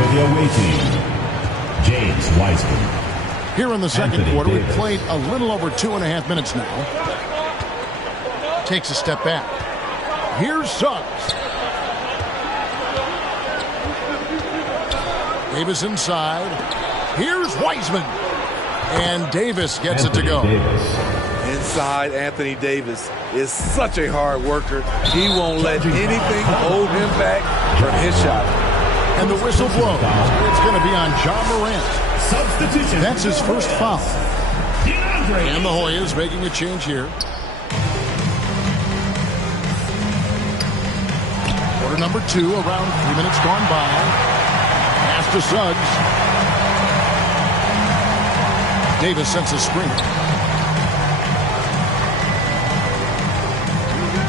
for the away team, James Wiseman. Here in the second quarter, we've played a little over 2.5 minutes now. Takes a step back. Here's Suggs. Davis inside. Here's Wiseman. And Davis gets it to go. Inside, Anthony Davis is such a hard worker. He won't let anything hold him back from his shot. And the whistle blows. It's going to be on Ja Morant. Substitution. That's his first foul. And the Hoyas making a change here. Quarter number 2, around 3 minutes gone by. Pass to Suggs. Davis sends a screen.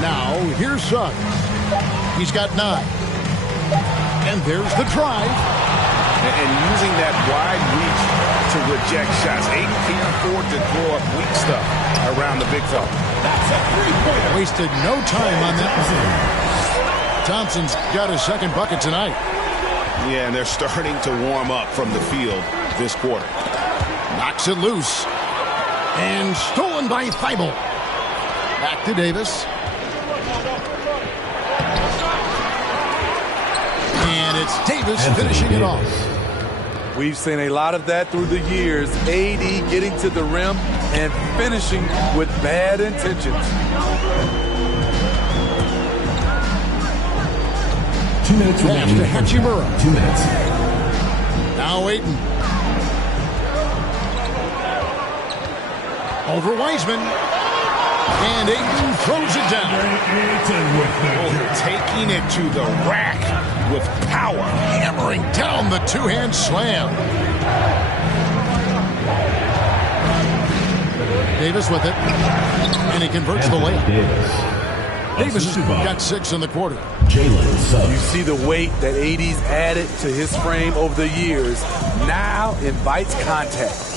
Now, here's Suggs. He's got 9. And there's the drive. And using that wide reach to reject shots. Aiden can't afford to throw up weak stuff around the big fella. That's a three-pointer. Wasted no time on that one. Thompson's got his second bucket tonight. Yeah, and they're starting to warm up from the field this quarter. Knocks it loose. And stolen by Thibault. Back to Davis. And it's Davis finishing it off. We've seen a lot of that through the years. AD getting to the rim and finishing with bad intentions. 2 minutes remaining. To Hachimura. 2 minutes. Now Ayton. Over Wiseman. And Ayton throws it down. Taking it to the rack with power. Hammering down the two-hand slam. Davis with it. And he converts the layup. Davis got 6 in the quarter. Jalen Suggs. You see the weight that AD's added to his frame over the years. Now invites contact.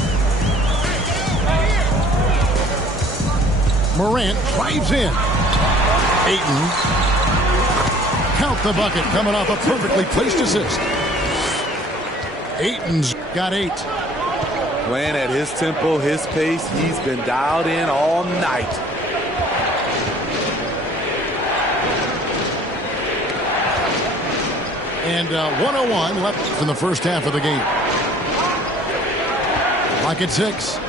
Morant drives in. Ayton. Count the bucket coming off a perfectly placed assist. Ayton's got 8. Playing at his tempo, his pace. He's been dialed in all night. And 1:01 left in the first half of the game. Clock at 6.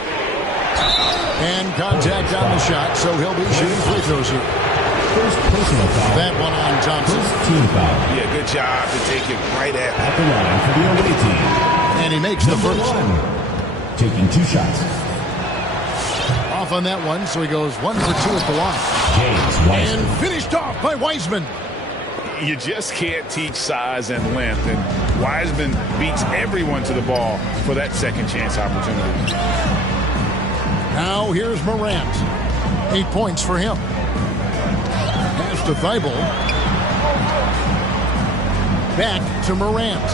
And contact on the shot, so he'll be shooting free throws here. First personal foul. That one on Thompson. First team foul. Yeah, good job to take it right at the line for the away team. And he makes the first. Taking 2 shots. Off on that one, so he goes 1 for 2 at the line. James Wiseman. And finished off by Wiseman. You just can't teach size and length, and Wiseman beats everyone to the ball for that second chance opportunity. Now here's Morant. 8 points for him. Pass to Thibault. Back to Morant.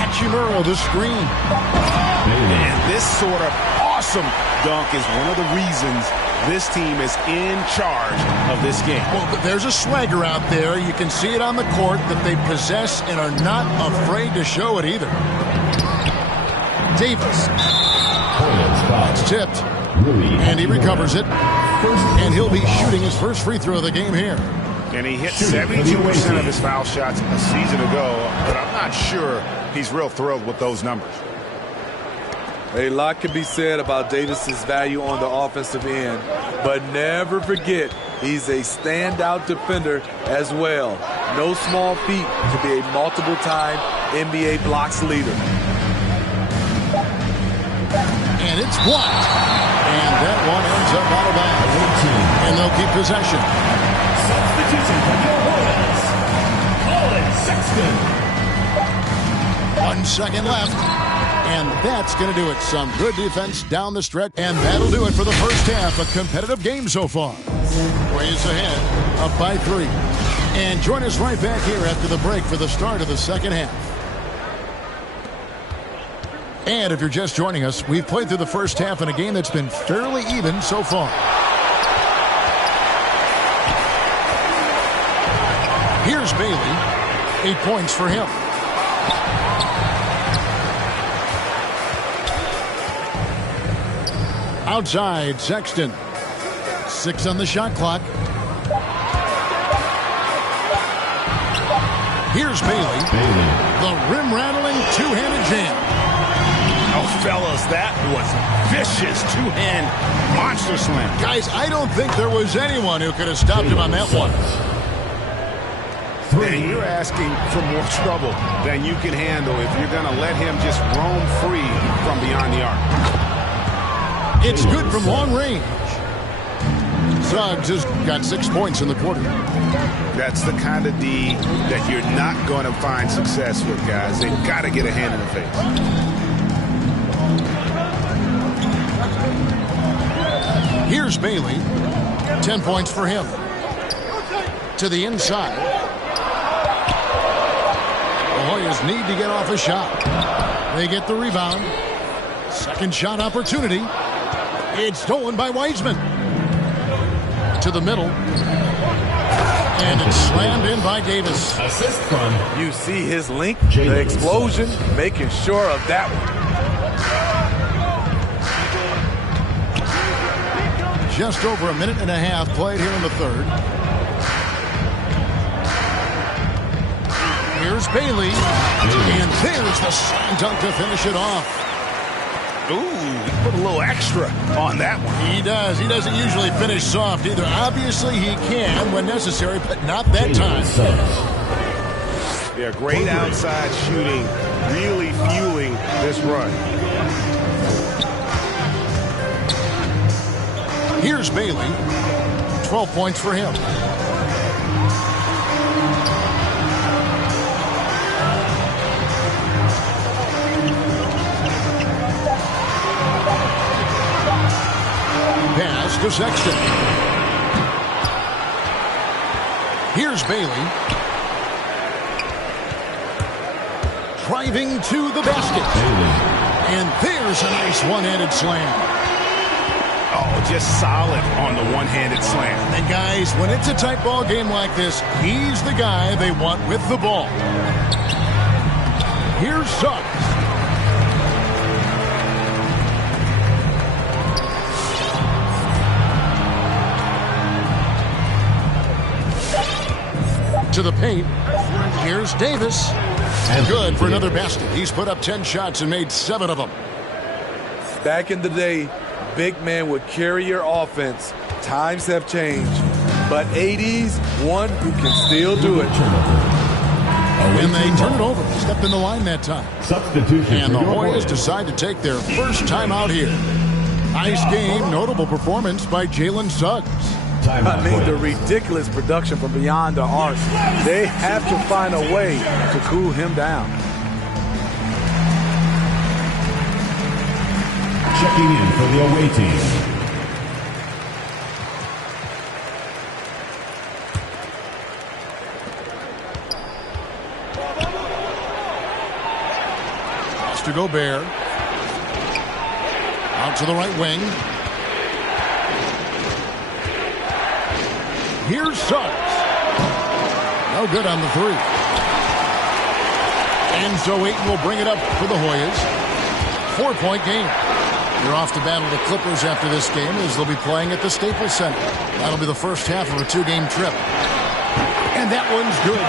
Hachimura the screen. And this sort of awesome dunk is one of the reasons this team is in charge of this game. Well, but there's a swagger out there. You can see it on the court that they possess and are not afraid to show it either. Davis. It's tipped. And he recovers it. And he'll be shooting his first free throw of the game here. And he hit 72% of his foul shots a season ago, but I'm not sure he's real thrilled with those numbers. A lot can be said about Davis's value on the offensive end, but never forget he's a standout defender as well. No small feat to be a multiple-time NBA blocks leader. And it's blocked. And that one ends up out of bounds. And they'll keep possession. Substitution for the Hoyas. Colin Sexton. 1 second left. And that's going to do it. Some good defense down the stretch. And that'll do it for the first half. A competitive game so far. Hoyas ahead, up by 3. And join us right back here after the break for the start of the second half. And if you're just joining us, we've played through the first half in a game that's been fairly even so far. Here's Bailey. 8 points for him. Outside, Sexton. 6 on the shot clock. Here's Bailey. The rim-rattling two-handed jam. Oh, fellas, that was vicious two-hand monster slam. Guys, I don't think there was anyone who could have stopped him on that one. And you're asking for more trouble than you can handle if you're going to let him just roam free from beyond the arc. It's good from long range. Suggs has got 6 points in the quarter. That's the kind of D that you're not going to find success with, guys. They've got to get a hand in the face. Here's Bailey. 10 points for him. To the inside. The Hoyas need to get off a shot. They get the rebound. Second shot opportunity. It's stolen by Wiseman. To the middle. And it's slammed in by Davis. Assist from. You see his length, the explosion, making sure of that one. Just over a minute and a half played here in the third. Here's Bailey. And there's the slam dunk to finish it off. Ooh, he put a little extra on that one. He does. He doesn't usually finish soft either. Obviously, he can when necessary, but not that time. Yeah, great outside shooting, really fueling this run. Here's Bailey. 12 points for him. Pass to Sexton. Here's Bailey. Driving to the basket. And there's a nice one-handed slam. Oh, just solid on the one-handed slam. And guys, when it's a tight ball game like this, he's the guy they want with the ball. Here's Suggs. To the paint. Here's Davis. Good for another basket. He's put up 10 shots and made 7 of them. Back in the day, big man would carry your offense. Times have changed. But 80s, one who can still do it. And they turn it over. Stepped in the line that time. Substitution. And the Hoyas decide to take their first time out here. Nice game. Notable performance by Jalen Suggs. I mean, the ridiculous production from beyond the arc. They have to find a way to cool him down. Checking in for the away team. Pass to Gobert. Out to the right wing. Here's Suggs. No good on the three. And so Ayton will bring it up for the Hoyas. 4-point game. They're off to battle the Clippers after this game as they'll be playing at the Staples Center. That'll be the first half of a 2-game trip. And that one's good.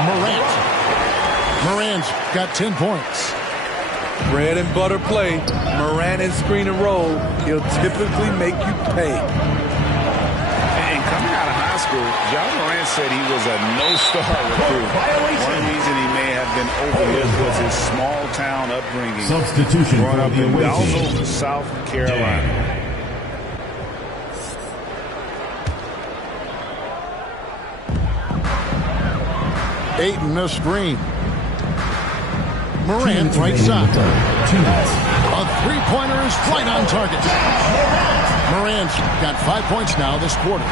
Morant's got 10 points. Bread and butter play. Morant and screen and roll. He'll typically make you pay. And coming out of high school, John Morant said he was a no-star recruit. One reason he may have been overlooked was his small-town upbringing. Substitution Growing for up the in away Dalzell, team. South Carolina. Ayton a screen. Morant right side. 2 minutes. A three-pointer is right on target. Morant's got 5 points now this quarter.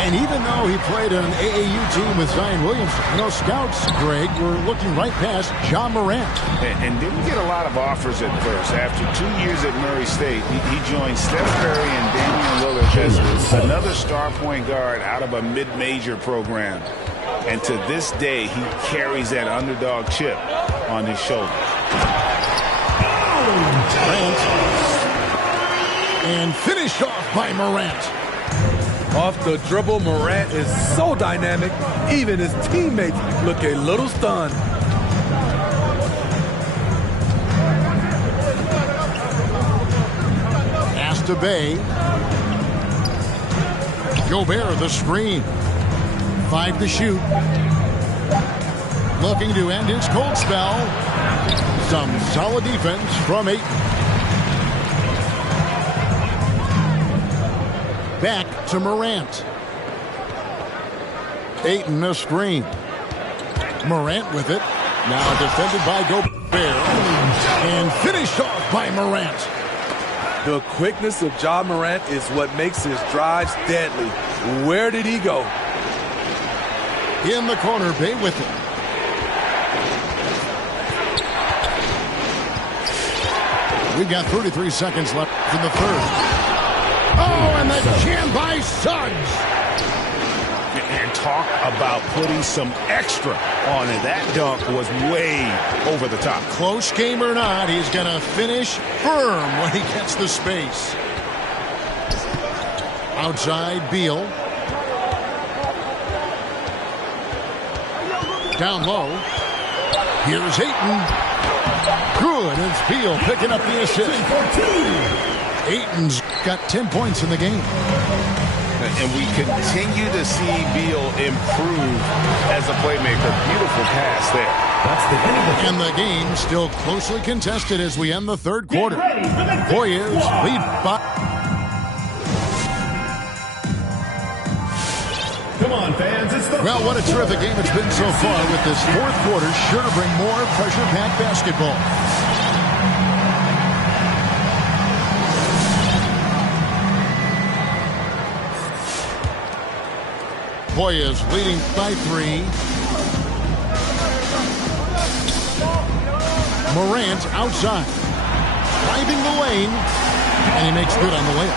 And even though he played on an AAU team with Zion Williamson, scouts, Greg, were looking right past John Morant. And didn't get a lot of offers at first. After 2 years at Murray State, he joined Steph Curry and Damian Lillard as another star point guard out of a mid-major program. And to this day, he carries that underdog chip on his shoulder. And finished off by Morant. Off the dribble, Morant is so dynamic, even his teammates look a little stunned. Pass to Bay. Gobert the screen. 5 to shoot. Looking to end his cold spell. Some solid defense from Ayton. Back to Morant. Ayton a screen. Morant with it. Now defended by Gobert. And finished off by Morant. The quickness of Ja Morant is what makes his drives deadly. Where did he go? In the corner, Bay with it. We've got 33 seconds left in the third. Oh, and the jam by Suggs. And talk about putting some extra on it. That dunk was way over the top. Close game or not, he's going to finish firm when he gets the space. Outside, Beal. Down low. Here's Ayton. Good. It's Beal picking up the assist. Ayton's got 10 points in the game. And we continue to see Beal improve as a playmaker. Beautiful pass there. And the game still closely contested as we end the third quarter. Hoyas lead by. Come on, fans. It's the Well, what a terrific game it's been so far, with this fourth quarter sure to bring more pressure-packed basketball. Hoyas leading by 3. Morant outside. Driving the lane. And he makes good on the layup.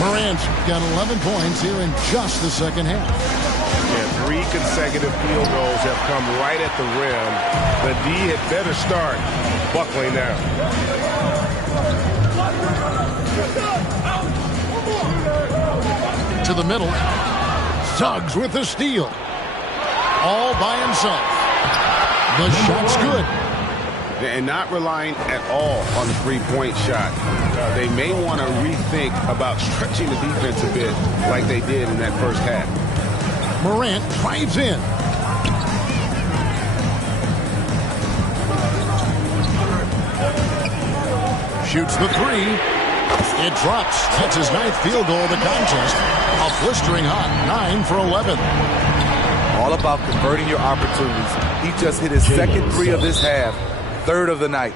Morant's got 11 points here in just the second half. Yeah, 3 consecutive field goals have come right at the rim. The D had better start buckling down. To the middle. Suggs with the steal. All by himself. The shot's good. And not relying at all on the three-point shot. They may want to rethink about stretching the defense a bit like they did in that first half. Morant drives in. Shoots the 3. It drops. That's his 9th field goal of the contest. A blistering hot 9 for 11. All about converting your opportunities. He just hit his second 3 of this half, 3rd of the night.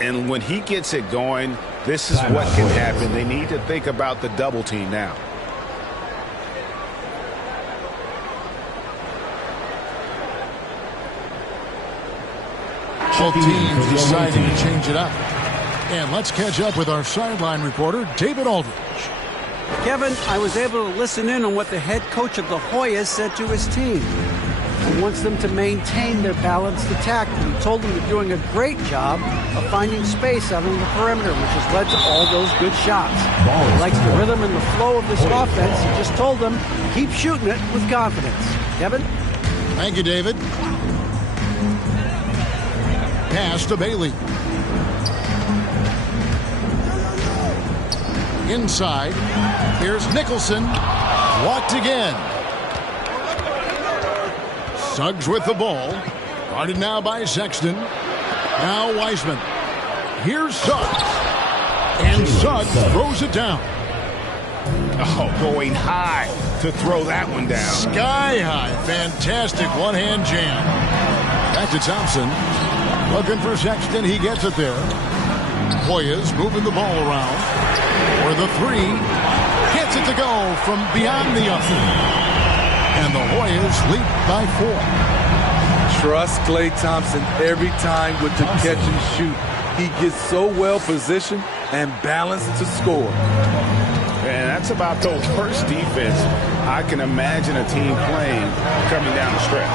And when he gets it going, this is what can happen. They need to think about the double team now. Both teams deciding to change it up. And let's catch up with our sideline reporter, David Aldridge. Kevin, I was able to listen in on what the head coach of the Hoyas said to his team. He wants them to maintain their balanced attack. He told them they're doing a great job of finding space out on the perimeter, which has led to all those good shots. He likes the rhythm and the flow of this offense. He just told them, keep shooting it with confidence. Kevin? Thank you, David. Pass to Bailey. Inside. Here's Nicholson. Walked again. Suggs with the ball. Guarded now by Sexton. Now Wiseman. Here's Suggs. And Suggs throws it down. Oh, going high to throw that one down. Sky high. Fantastic one-hand jam. Back to Thompson. Looking for Sexton. He gets it there. Hoyas moving the ball around. For the 3. Gets it to go from beyond the arc. And the Hoyas lead by 4. Trust Klay Thompson every time with the catch and shoot. He gets so well positioned and balanced to score. And that's about the worst defense I can imagine a team playing coming down the stretch.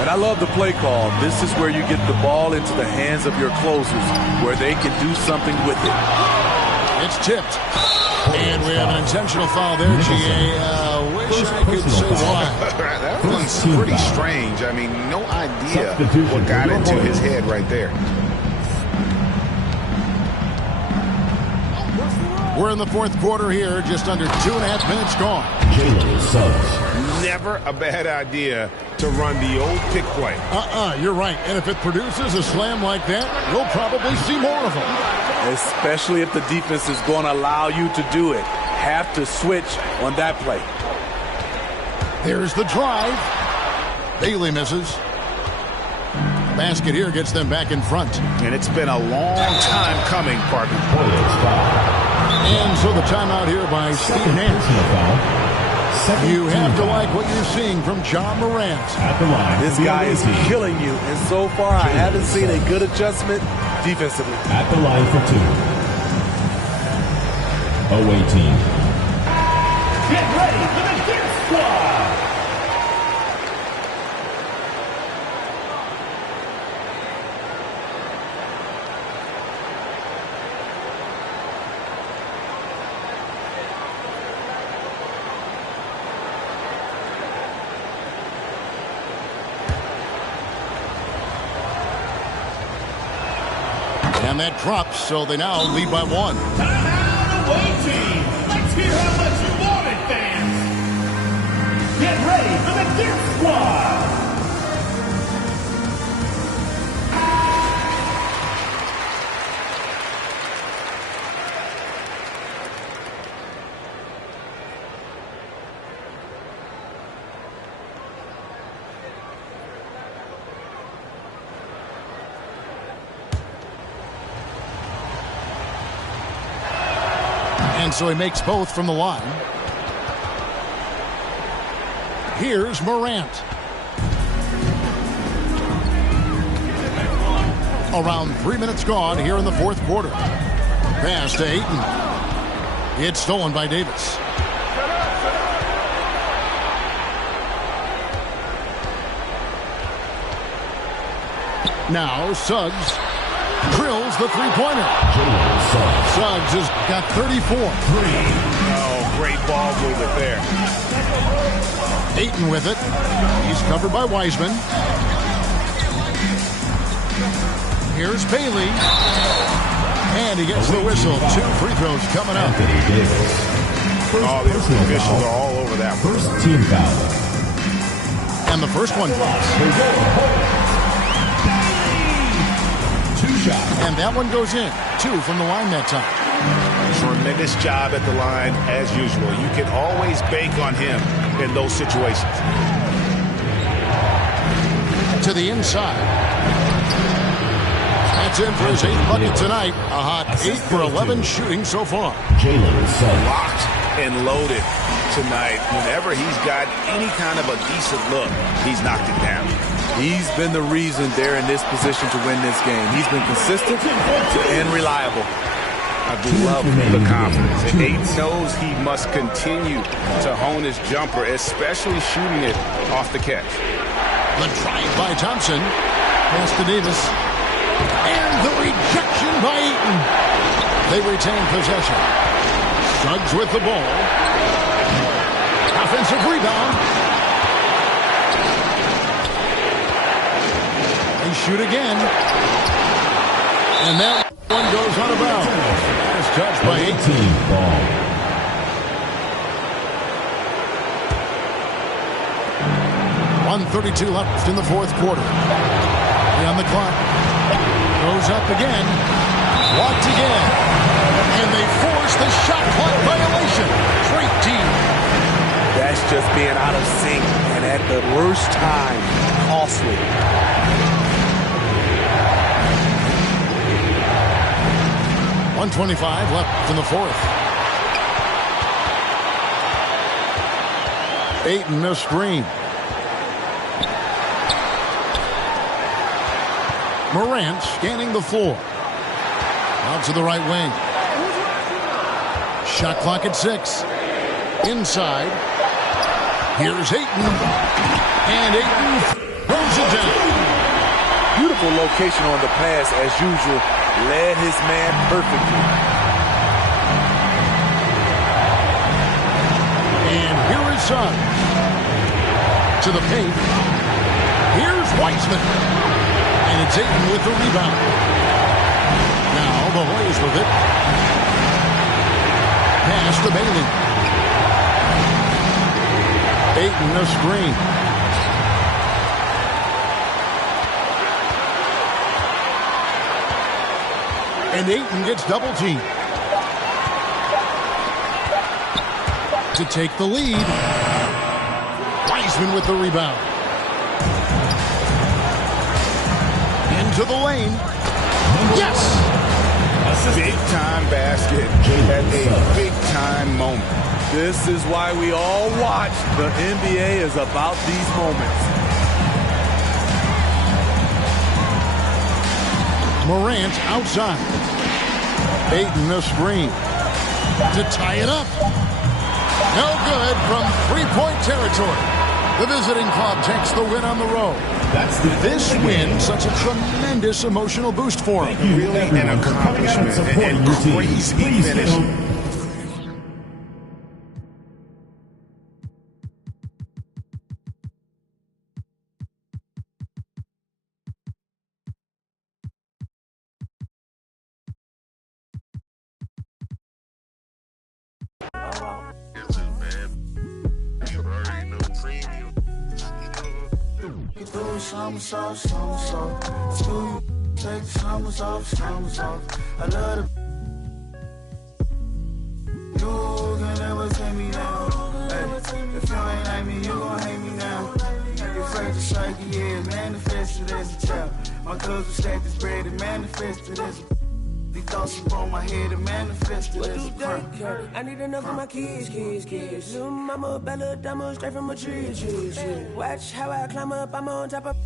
And I love the play call. This is where you get the ball into the hands of your closers, where they can do something with it. It's tipped. And we have an intentional foul there, G.A. Wish I could say why. That one's pretty strange. I mean, no idea what got into his head right there. We're in the fourth quarter here, just under 2.5 minutes gone. Never a bad idea to run the old pick play. You're right. And if it produces a slam like that, we'll probably see more of them. Especially if the defense is going to allow you to do it. Have to switch on that play. There's the drive. Bailey misses. Basket here gets them back in front. And it's been a long time coming, partner. And so the timeout here by Steve Nance. You have to like what you're seeing from John Morant. This guy is killing you, and so far I haven't seen a good adjustment defensively. At the line for two. Away team. Get ready for the Dip Squad. And that drops, so they now lead by one. Timeout, away team. Let's hear how much you want it, fans. Get ready for the Dip Squad. And so he makes both from the line. Here's Morant. Around 3 minutes gone here in the fourth quarter. Pass to Ayton. It's stolen by Davis. Now Suggs drills the three-pointer. Suggs has got 34. Oh, great ball movement there. Ayton with it. He's covered by Wiseman. Here's Bailey. And he gets the whistle. 2 free throws coming up. Oh, the officials are all over that. First team foul. And the first one drops. 2 shots. And that one goes in. 2 from the line that time. Tremendous job at the line as usual. You can always bank on him in those situations. To the inside. That's in for his 8th bucket tonight. A hot 8 for 11 shooting so far. Locked and loaded tonight. Whenever he's got any kind of a decent look, he's knocked it down. He's been the reason they're in this position to win this game. He's been consistent and reliable. I love the confidence. And Ayton knows he must continue to hone his jumper, especially shooting it off the catch. The drive by Thompson. Pass to Davis. And the rejection by Ayton. They retain possession. Suggs with the ball. Offensive rebound. They shoot again. And that one goes out of bounds. As judged by 18. Ball. 1:32 left in the fourth quarter. On the clock. Goes up again. Blocked again. And they force the shot clock violation. Great team. That's just being out of sync and at the worst time. Costly. .125 left in the fourth. Ayton missed screen. Morant scanning the floor. Out to the right wing. Shot clock at 6. Inside. Here's Ayton. And Ayton throws it down. Beautiful location on the pass as usual. Led his man perfectly. And here is Suggs. To the paint. Here's Wiseman. And it's Ayton with the rebound. Now the Hoyas with it. Pass to Bailey. Ayton the screen. And Ayton gets double teamed. To take the lead. Wiseman with the rebound. Into the lane. Yes! Big-time basket at a big-time moment. This is why we all watch. The NBA is about these moments. Morant outside. Ayton the screen. To tie it up. No good from three-point territory. The visiting club takes the win on the road. This win, such a tremendous emotional boost for him. Really an accomplishment and crazy finish. I love the you can never take me down. Hey, if you ain't like me, you gon' hate me now. You're afraid to strike, yeah, manifested as a child. My cousin stacked this bread and manifested as a these thoughts upon my head and manifested as a crime. I need enough for my kids. Little mama, Bella, Dama, straight from a tree. Watch how I climb up, I'm on top of.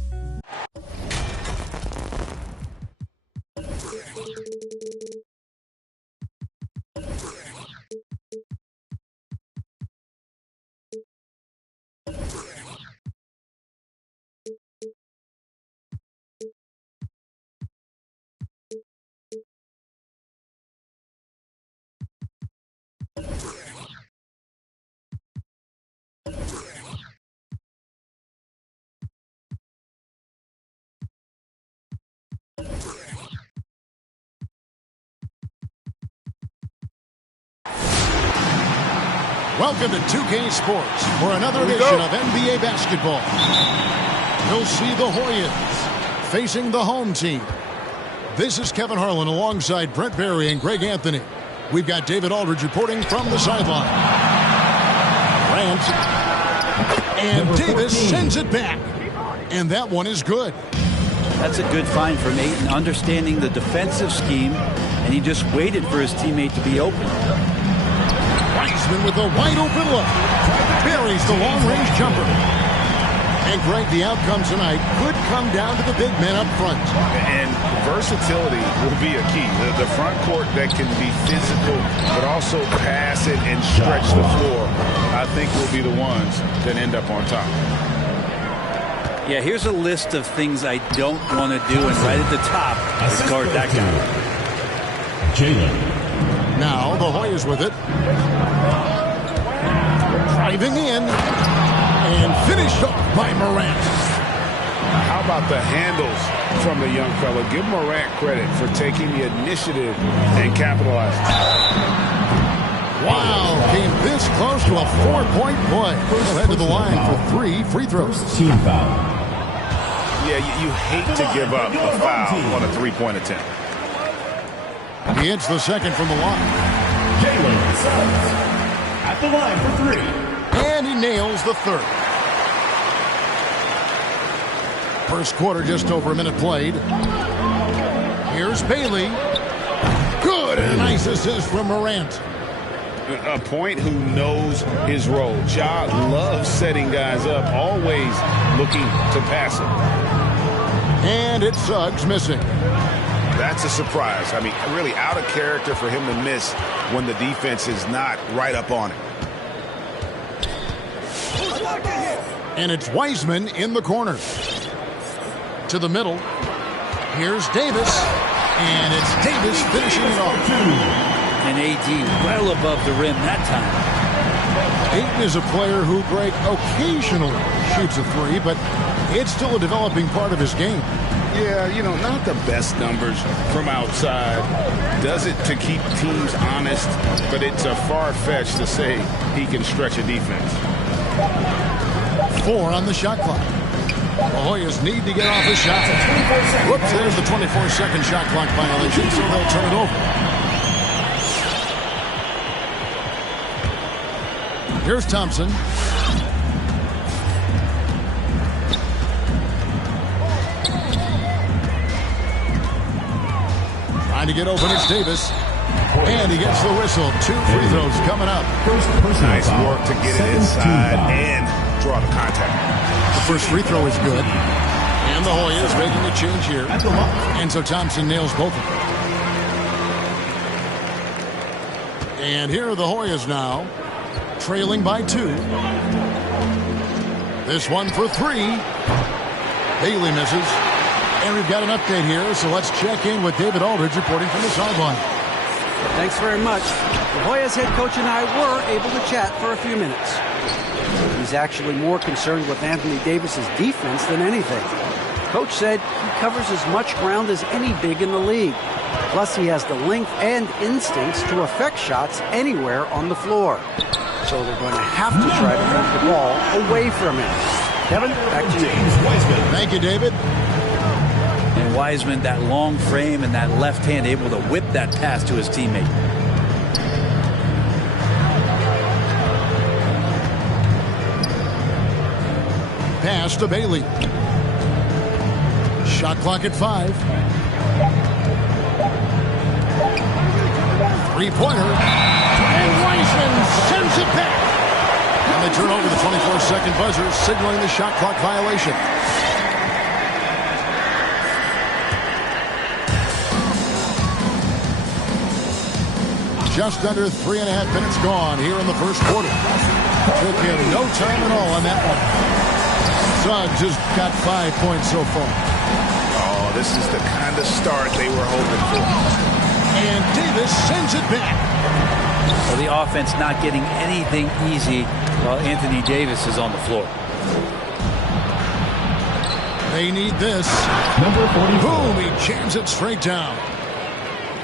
Welcome to 2K Sports for another edition of NBA basketball. You'll see the Hoyas facing the home team. This is Kevin Harlan alongside Brent Barry and Greg Anthony. We've got David Aldridge reporting from the sideline. Grant. And Davis sends it back. And that one is good. That's a good find from Ayton, understanding the defensive scheme, and he just waited for his teammate to be open. Wiseman with a wide-open look. Buries the long-range jumper. And, Greg, the outcome tonight could come down to the big men up front. And versatility will be a key. The front court that can be physical, but also pass it and stretch the floor, I think will be the ones that end up on top. Yeah, here's a list of things I don't want to do, and right at the top is guard that guy. Jalen. Now the Hoyas with it. Driving in. And finished off by Morant. How about the handles from the young fella? Give Morant credit for taking the initiative and capitalizing. Wow, came this close to a 4-point play. He'll head to the line for 3 free throws. Team foul. Yeah, you hate to give up a foul on a three-point attempt. He hits the second from the line. Jalen Suggs at the line for 3. And he nails the third. First quarter, just over a minute played. Here's Bailey. Good, and a nice assist from Morant. A point who knows his role. Ja loves setting guys up, always looking to pass it. And it's Suggs missing. That's a surprise. I mean, really out of character for him to miss when the defense is not right up on him. And it's Wiseman in the corner. To the middle. Here's Davis. And it's Davis finishing it off. And AD well above the rim that time. Ayton is a player who, Greg, occasionally shoots a three, but it's still a developing part of his game. Yeah, you know, not the best numbers from outside. Does it to keep teams honest, but it's a far-fetch to say he can stretch a defense. 4 on the shot clock. The Hoyas need to get off a shot. Whoops, there's the 24-second shot clock violation, so they'll turn it over. Here's Thompson. Trying to get open, it's Davis. And he gets the whistle. 2 free throws coming up. Nice work to get it inside and draw the contact. The first free throw is good. And the Hoyas making a change here. And so Thompson nails both of them. And here are the Hoyas now, trailing by 2. This one for 3. Bailey misses. And we've got an update here, so let's check in with David Aldridge reporting from the sideline. Thanks very much. The Hoyas head coach and I were able to chat for a few minutes. He's actually more concerned with Anthony Davis's defense than anything. Coach said he covers as much ground as any big in the league. Plus, he has the length and instincts to affect shots anywhere on the floor. So they're going to have to try to move the ball away from him. Kevin, back to you. Thank you, David. And Wiseman, that long frame and that left hand able to whip that pass to his teammate. Pass to Bailey. Shot clock at 5. 3-pointer. And Wiseman sends it back. And they turn over the 24-second buzzer, signaling the shot clock violation. Just under 3.5 minutes gone here in the first quarter. Took him no time at all on that one. Suggs has got 5 points so far. Oh, this is the kind of start they were hoping for. And Davis sends it back. Well, the offense not getting anything easy while Anthony Davis is on the floor. They need this. Number 44. Boom, he jams it straight down.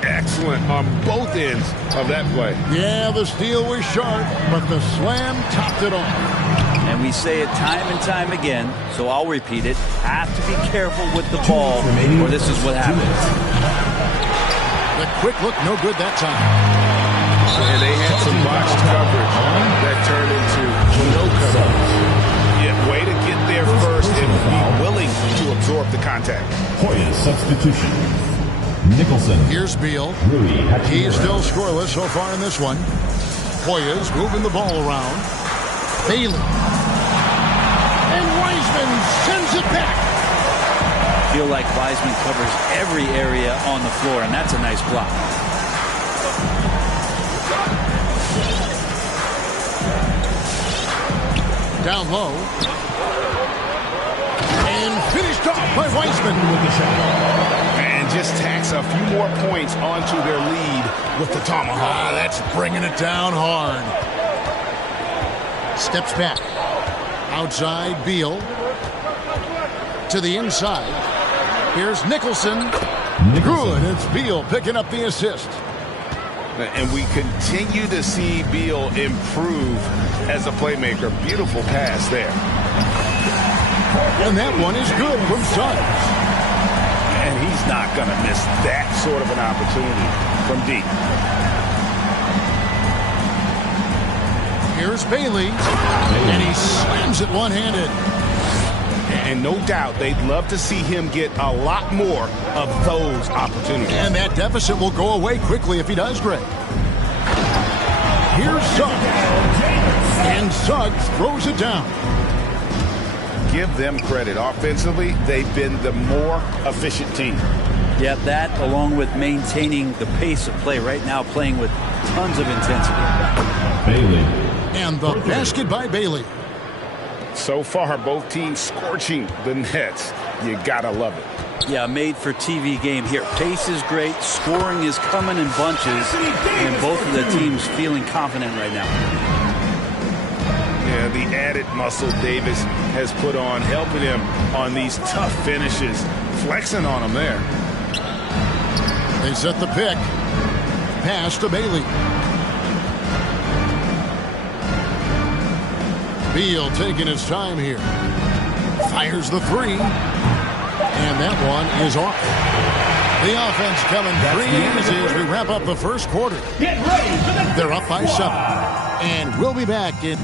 Excellent on both ends of that play. Yeah, the steal was sharp, but the slam topped it off. And we say it time and time again, so I'll repeat it. Have to be careful with the ball, or this is what happens. The quick look, no good that time. And they had some botched coverage that turned into no coverage. Yeah, way to get there first and be willing to absorb the contact. Hoyas substitution. Nicholson. Here's Beal. He's still scoreless so far in this one. Hoyas moving the ball around. Bailey. And Wiseman sends it back. Feel like Wiseman covers every area on the floor, and that's a nice block. Down low. And finished off by Wiseman with the shot. And just tacks a few more points onto their lead with the tomahawk. That's bringing it down hard. Steps back. Outside, Beal. To the inside. Here's Nicholson. Good. It's Beal picking up the assist. And we continue to see Beal improve as a playmaker. Beautiful pass there. And that one is good from Suggs. And he's not going to miss that sort of an opportunity from deep. Here's Bailey. And he slams it one-handed. And no doubt they'd love to see him get a lot more of those opportunities. And that deficit will go away quickly if he does, Greg. Here's Suggs. And Suggs throws it down. Give them credit. Offensively, they've been the more efficient team. Yeah, that along with maintaining the pace of play right now, playing with tons of intensity. Bailey. And the basket by Bailey. So far, both teams scorching the nets. You gotta love it. Yeah, made for TV game here. Pace is great, scoring is coming in bunches, and both of the teams feeling confident right now. Yeah, the added muscle Davis has put on, helping him on these tough finishes, flexing on him there. They set the pick. Pass to Bailey. Beal taking his time here. Fires the three. And that one is off. The offense coming crazy as we wrap up the first quarter. Get ready for the They're up by 7. And we'll be back in.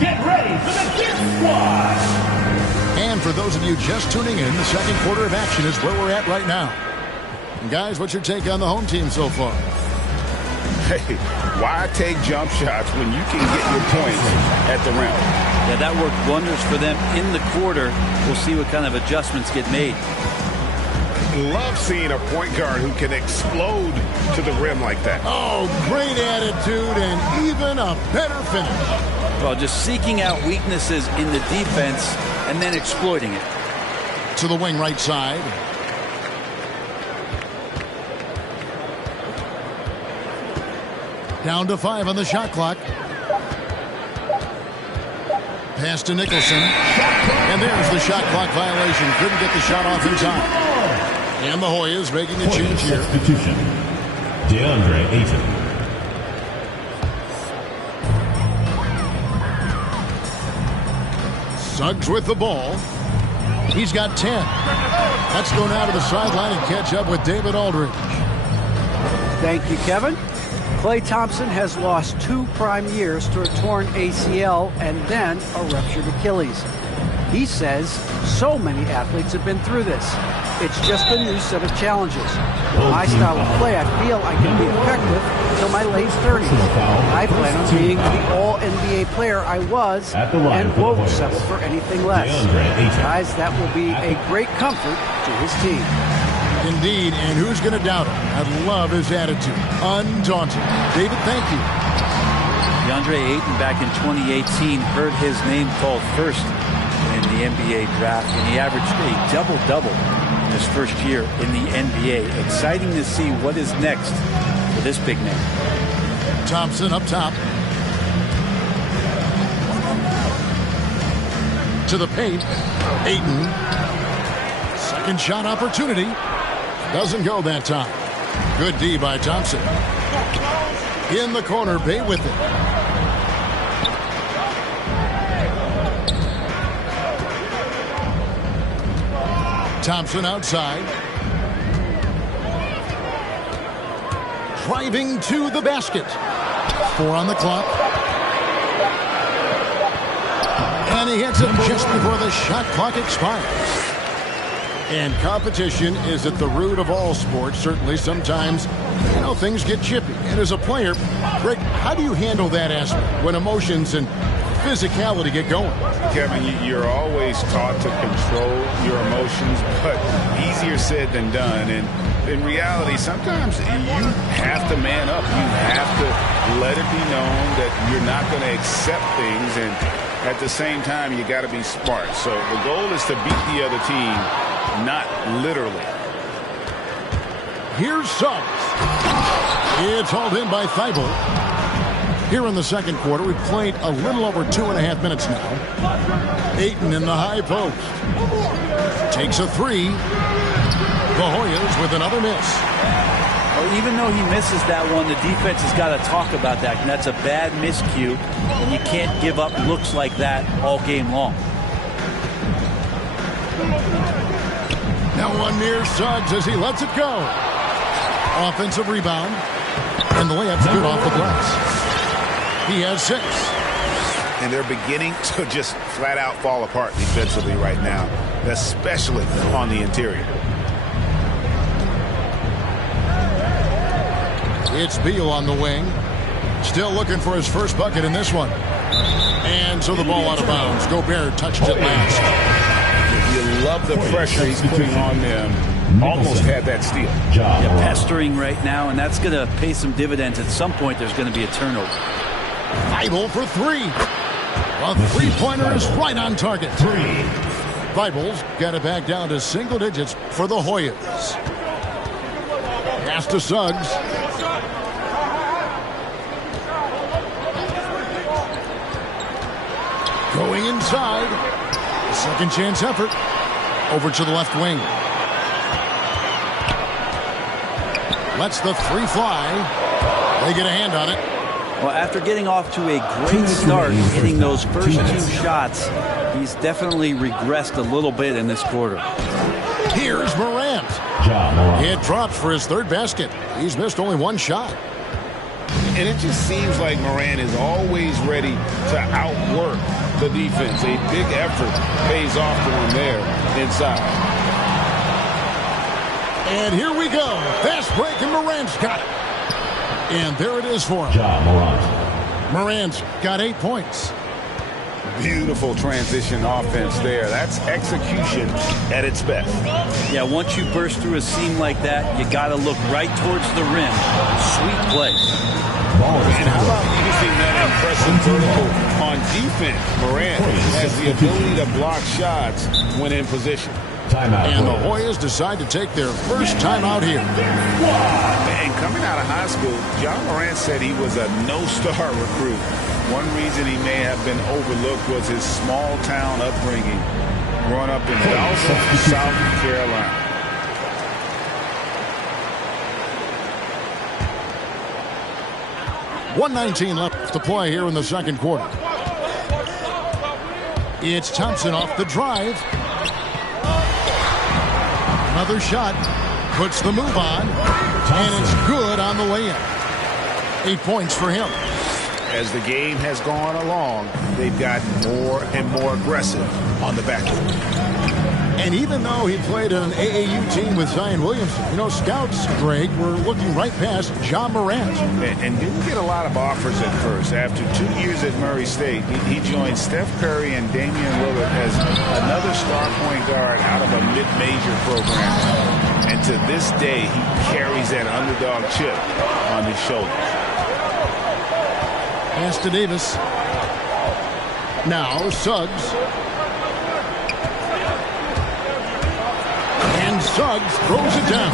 Get ready for the Gift Squad. And for those of you just tuning in, the second quarter of action is where we're at right now. And guys, what's your take on the home team so far? Hey, why take jump shots when you can get your points at the rim? Yeah, that worked wonders for them in the quarter. We'll see what kind of adjustments get made. Love seeing a point guard who can explode to the rim like that. Oh, great attitude and even a better finish. Well, just seeking out weaknesses in the defense and then exploiting it. To the wing right side. Down to 5 on the shot clock. Pass to Nicholson. And there's the shot clock violation. Couldn't get the shot off in time. And the Hoyas making a change here. Substitution. DeAndre Ayton. Suggs with the ball. He's got 10. Let's go now to the sideline and catch up with David Aldridge. Thank you, Kevin. Klay Thompson has lost 2 prime years to a torn ACL and then a ruptured Achilles. He says so many athletes have been through this. It's just a new set of challenges. With my style of play, I feel I can be effective until my late 30s. I plan on being the all-NBA player I was and won't settle for anything less. Guys, that will be a great comfort to his team. Indeed, and who's going to doubt him? I love his attitude. Undaunted. David, thank you. DeAndre Ayton back in 2018 heard his name called first in the NBA draft, and he averaged a double-double in his first year in the NBA. Exciting to see what is next for this big man. Thompson up top. To the paint. Ayton. Second shot opportunity. Doesn't go that time. Good D by Thompson. In the corner, Bay with it. Thompson outside. Driving to the basket. 4 on the clock. And he hits it just before the shot clock expires. And competition is at the root of all sports. Certainly, sometimes, things get chippy. And as a player, Greg, how do you handle that aspect when emotions and physicality get going? Kevin, you're always taught to control your emotions, but easier said than done. And in reality, sometimes you have to man up. You have to let it be known that you're not going to accept things. And at the same time, you got to be smart. So the goal is to beat the other team. Not literally. Here's Suggs. It's hauled in by Thibault. Here in the second quarter, we've played a little over 2.5 minutes now. Ayton in the high post. Takes a 3. The Hoyas with another miss. Well, even though he misses that one, the defense has got to talk about that. And that's a bad miscue. And you can't give up looks like that all game long. Now one near Suggs as he lets it go. Offensive rebound. And the layup's good off the glass. He has 6. And they're beginning to just flat out fall apart defensively right now, especially on the interior. It's Beal on the wing. Still looking for his first bucket in this one. And so the ball out of bounds. Gobert touched it last. You love the pressure he's putting on them. Almost had that steal. Yeah, pestering right now, and that's going to pay some dividends. At some point, there's going to be a turnover. Feibel for three. A three-pointer is right on target. Feibel's got it back down to single digits for the Hoyas. Pass to Suggs. Going inside. Second chance effort. Over to the left wing. Lets the three fly. They get a hand on it. Well, after getting off to a great start, hitting those first two shots, he's definitely regressed a little bit in this quarter. Here's Morant. It drops for his third basket. He's missed only one shot. And it just seems like Morant is always ready to outwork the defense. A big effort pays off for him there inside. And here we go. Fast break, and Morant's got it. And there it is for him. Morant's got 8 points. Beautiful transition offense there. That's execution at its best. Yeah, once you burst through a seam like that, you got to look right towards the rim. Sweet play. And how about using that impressive vertical on defense? Morant has the ability to block shots when in position. And the Hoyas decide to take their first timeout here. And coming out of high school, John Morant said he was a no-star recruit. One reason he may have been overlooked was his small-town upbringing, growing up in Dallas, South Carolina. .119 left to play here in the second quarter. It's Thompson off the drive. Another shot. Puts the move on. And it's good on the layup. 8 points for him. As the game has gone along, they've gotten more and more aggressive on the back end. And even though he played on an AAU team with Zion Williamson, you know, scouts, Greg, were looking right past John Morant. And didn't get a lot of offers at first. After 2 years at Murray State, he joined Steph Curry and Damian Lillard as another star point guard out of a mid-major program. And to this day, he carries that underdog chip on his shoulders. Pass to Davis. Now Suggs. And Suggs throws it down.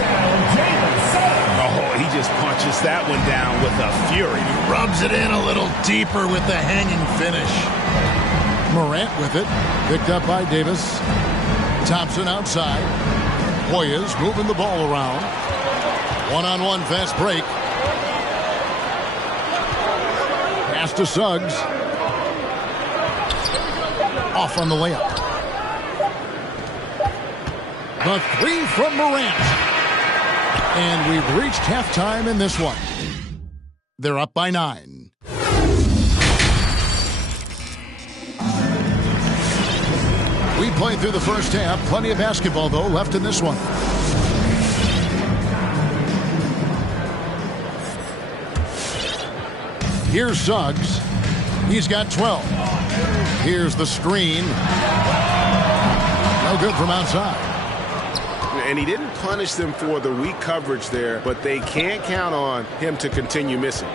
Oh, he just punches that one down with a fury. He rubs it in a little deeper with the hanging finish. Morant with it. Picked up by Davis. Thompson outside. Hoyas moving the ball around. One-on-one fast break. Pass to Suggs. Off on the layup. The three from Morant. And we've reached halftime in this one. They're up by 9. We played through the first half. Plenty of basketball, though, left in this one. Here's Suggs. He's got 12. Here's the screen. No good from outside. And he didn't punish them for the weak coverage there, but they can't count on him to continue missing.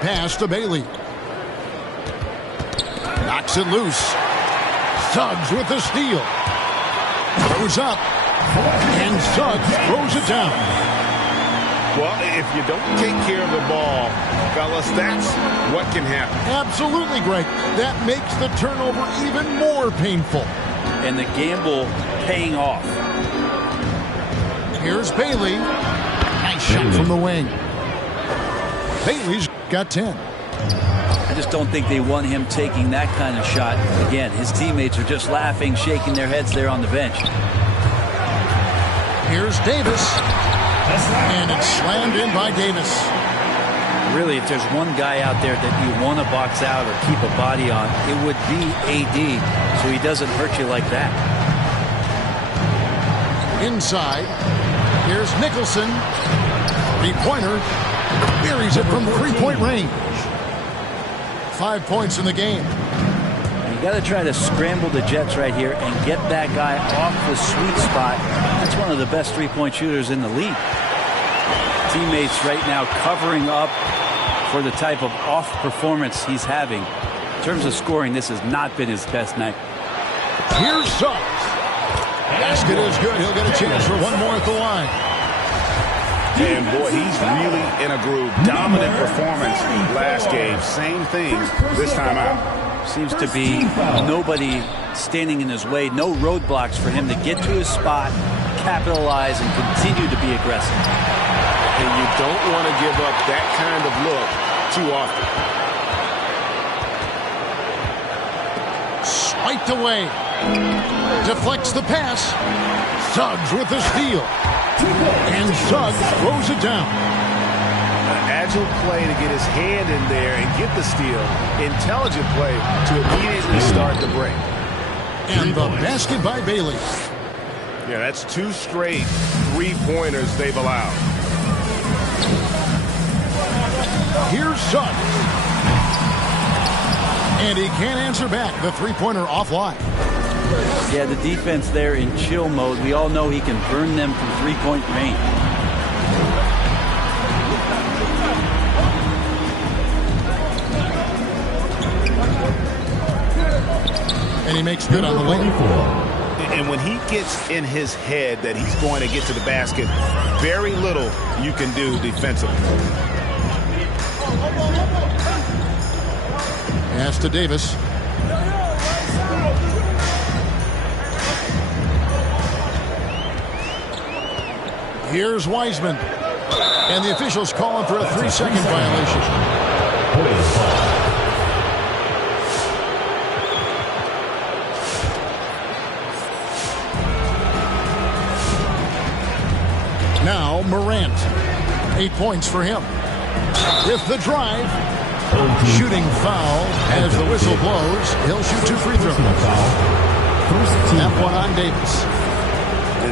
Pass to Bailey. Knocks it loose. Suggs with the steal. Throws up. And Suggs throws it down. Well, if you don't take care of the ball, fellas, that's what can happen. Absolutely, Greg. That makes the turnover even more painful. And the gamble paying off. Here's Bailey. Nice shot from the wing. Bailey's got 10. I just don't think they want him taking that kind of shot. Again, his teammates are just laughing, shaking their heads there on the bench. Here's Davis. And it's slammed in by Davis. Really, if there's one guy out there that you want to box out or keep a body on, it would be AD, so he doesn't hurt you like that. Inside, here's Nicholson. Three-pointer. Buries it from three-point range. 5 points in the game. You got to try to scramble the Jets right here and get that guy off the sweet spot. That's one of the best three-point shooters in the league. Teammates right now covering up for the type of off performance he's having. In terms of scoring, this has not been his best night. Here's Suggs. Basket is good. He'll get a chance for one more at the line. And boy, he's really in a groove. Dominant performance last game. Same thing this time out. Seems to be nobody standing in his way. No roadblocks for him to get to his spot, capitalize, and continue to be aggressive. And you don't want to give up that kind of look too often. Swiped away. Deflects the pass. Suggs with the steal. And Suggs throws it down. An agile play to get his hand in there and get the steal. Intelligent play to immediately start the break. And the basket by Bailey. Yeah, that's 2 straight three-pointers they've allowed. Here's Suggs. And he can't answer back. The three-pointer offline. Yeah, the defense there in chill mode. We all know he can burn them from three-point range. And he makes good on the lane. And when he gets in his head that he's going to get to the basket, very little you can do defensively. Pass to Davis. Here's Wiseman. And the officials calling for a 3-second violation. Now Morant. 8 points for him. With the drive. Shooting foul as the whistle blows. He'll shoot 2 free throws. That one on Davis.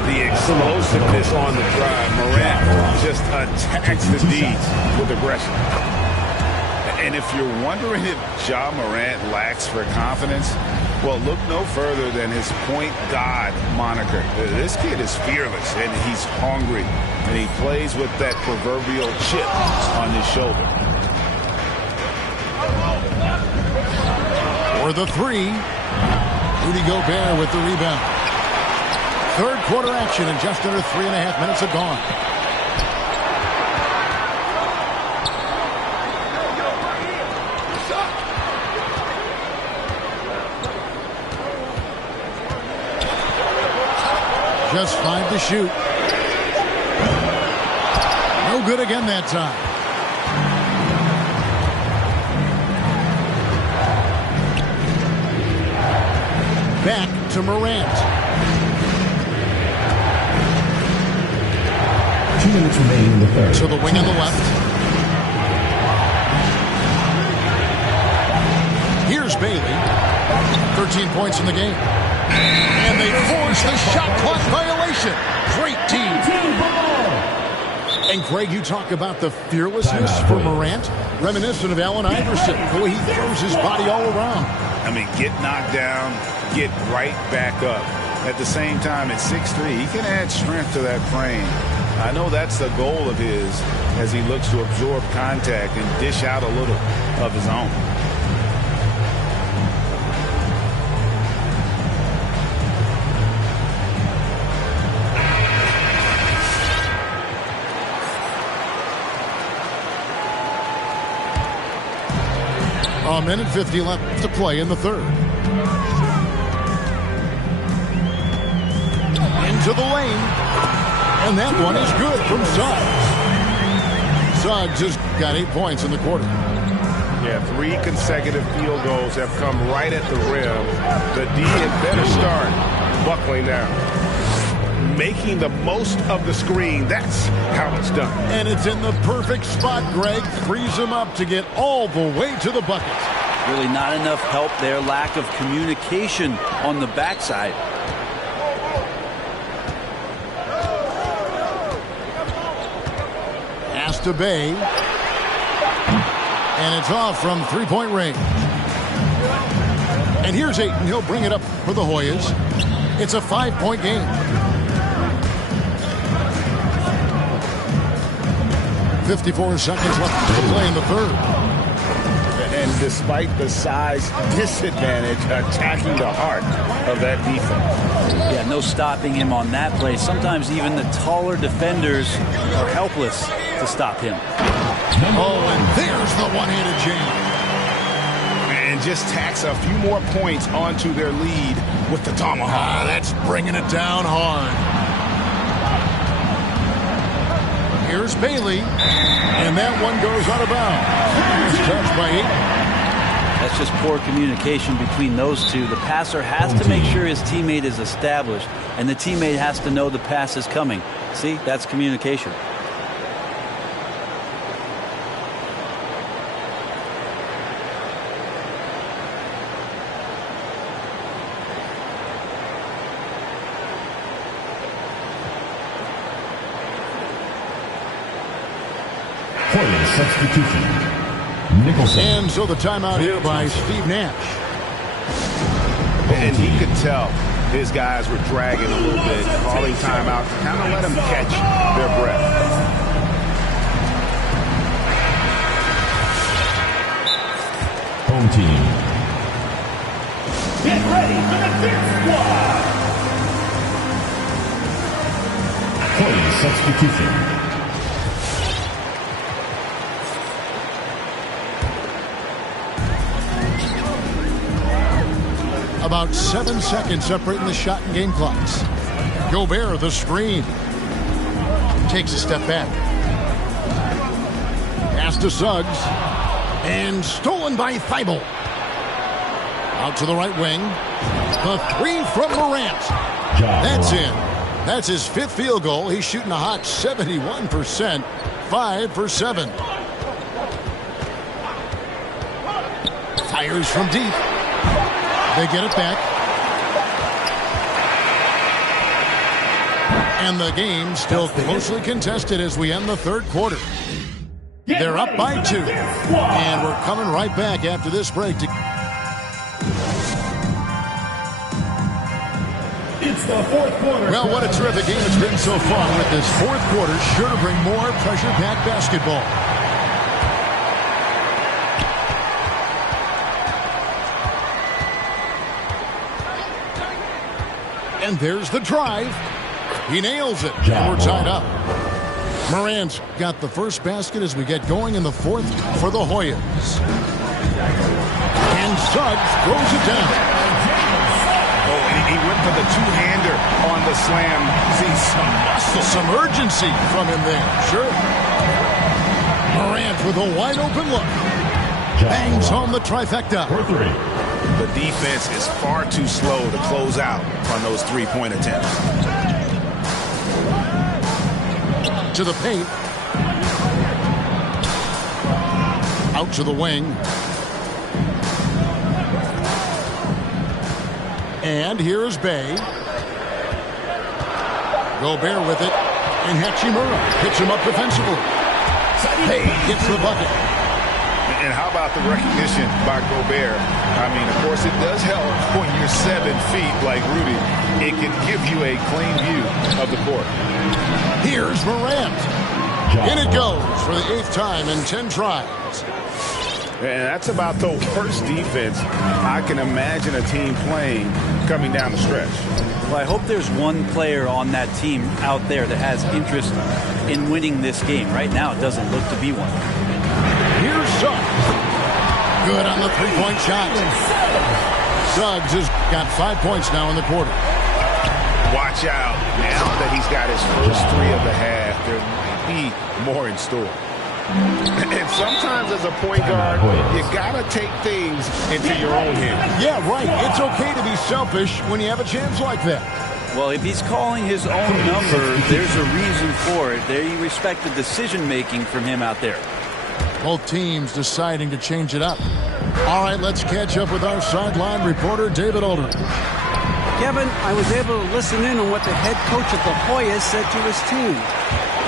The explosiveness on the drive. Morant just attacks the D with aggression. And if you're wondering if Ja Morant lacks for confidence, well, look no further than his point god moniker. This kid is fearless, and he's hungry, and he plays with that proverbial chip on his shoulder. For the 3, Rudy Gobert with the rebound. Third quarter action, and just under 3.5 minutes have gone. Just 5 to shoot. No good again that time. Back to Morant. 2 minutes remaining in the third. To the wing on the left. Here's Bailey. 13 points in the game. And they force the shot clock violation. Great team. And Greg, you talk about the fearlessness for Morant. Reminiscent of Allen Iverson, the way he throws his body all around. I mean, get knocked down, get right back up. At the same time, at 6'3", he can add strength to that frame. I know that's the goal of his as he looks to absorb contact and dish out a little of his own. A minute 50 left to play in the third. Into the lane. And that one is good from Suggs. Suggs has got 8 points in the quarter. Yeah, 3 consecutive field goals have come right at the rim. The D had better start buckling down. Making the most of the screen. That's how it's done. And it's in the perfect spot, Greg. Frees him up to get all the way to the bucket. Really not enough help there. Lack of communication on the backside. Pass to Bay. And it's off from three-point range. And here's Ayton. He'll bring it up for the Hoyas. It's a 5-point game. 54 seconds left to play in the third. And despite the size disadvantage, attacking the heart of that defense. Yeah, no stopping him on that play. Sometimes even the taller defenders are helpless to stop him. Oh, and there's the one-handed jam. And just tacks a few more points onto their lead with the tomahawk. That's bringing it down hard. Here's Bailey, and that one goes out of bounds. It's touched by Ayton. That's just poor communication between those two. The passer has to make sure his teammate is established, and the teammate has to know the pass is coming. See, that's communication. Hoyas substitution. Nicholson. And so the timeout here by Steve Nash. And he could tell his guys were dragging a little bit, calling timeout to kind of let them catch their breath. Home team. Get ready for the fifth squad. Hoyas substitution. About 7 seconds separating the shot and game clocks. Gobert, the screen. Takes a step back. Pass to Suggs. And stolen by Thibault. Out to the right wing. The three from Morant. That's in. That's his 5th field goal. He's shooting a hot 71%. 5 for 7. Fires from deep. They get it back. And the game still closely contested as we end the third quarter. They're up by 2. And we're coming right back after this break. It's the fourth quarter. Well, what a terrific game it's been so far, with this fourth quarter sure to bring more pressure-packed basketball. And there's the drive. He nails it. And we're tied up. Morant's got the first basket as we get going in the fourth for the Hoyas. And Suggs throws it down. Oh, and he went for the two-hander on the slam. See some muscle. Some urgency from him there. Sure. Morant with a wide-open look. Bangs home the trifecta. For 3. The defense is far too slow to close out on those three-point attempts. To the paint. Out to the wing. And here's Bay. Gobert with it. And Hachimura hits him up defensively. Bay gets the bucket. And how about the recognition by Gobert? I mean, of course, it does help when you're 7 feet like Rudy. It can give you a clean view of the court. Here's Morant. In it goes for the 8th time in 10 tries. And that's about the worst defense I can imagine a team playing coming down the stretch. Well, I hope there's one player on that team out there that has interest in winning this game. Right now, it doesn't look to be one. Here's Suggs. Good on the three-point shot. Suggs has got 5 points now in the quarter. Watch out. Now that he's got his first 3 of the half, there might be more in store. And sometimes as a point guard, you got to take things into your own hands. Yeah, right. It's okay to be selfish when you have a chance like that. Well, if he's calling his own number, there's a reason for it. There you respect the decision-making from him out there. Both teams deciding to change it up. All right, let's catch up with our sideline reporter, David Aldridge. Kevin, I was able to listen in on what the head coach of the Hoyas said to his team.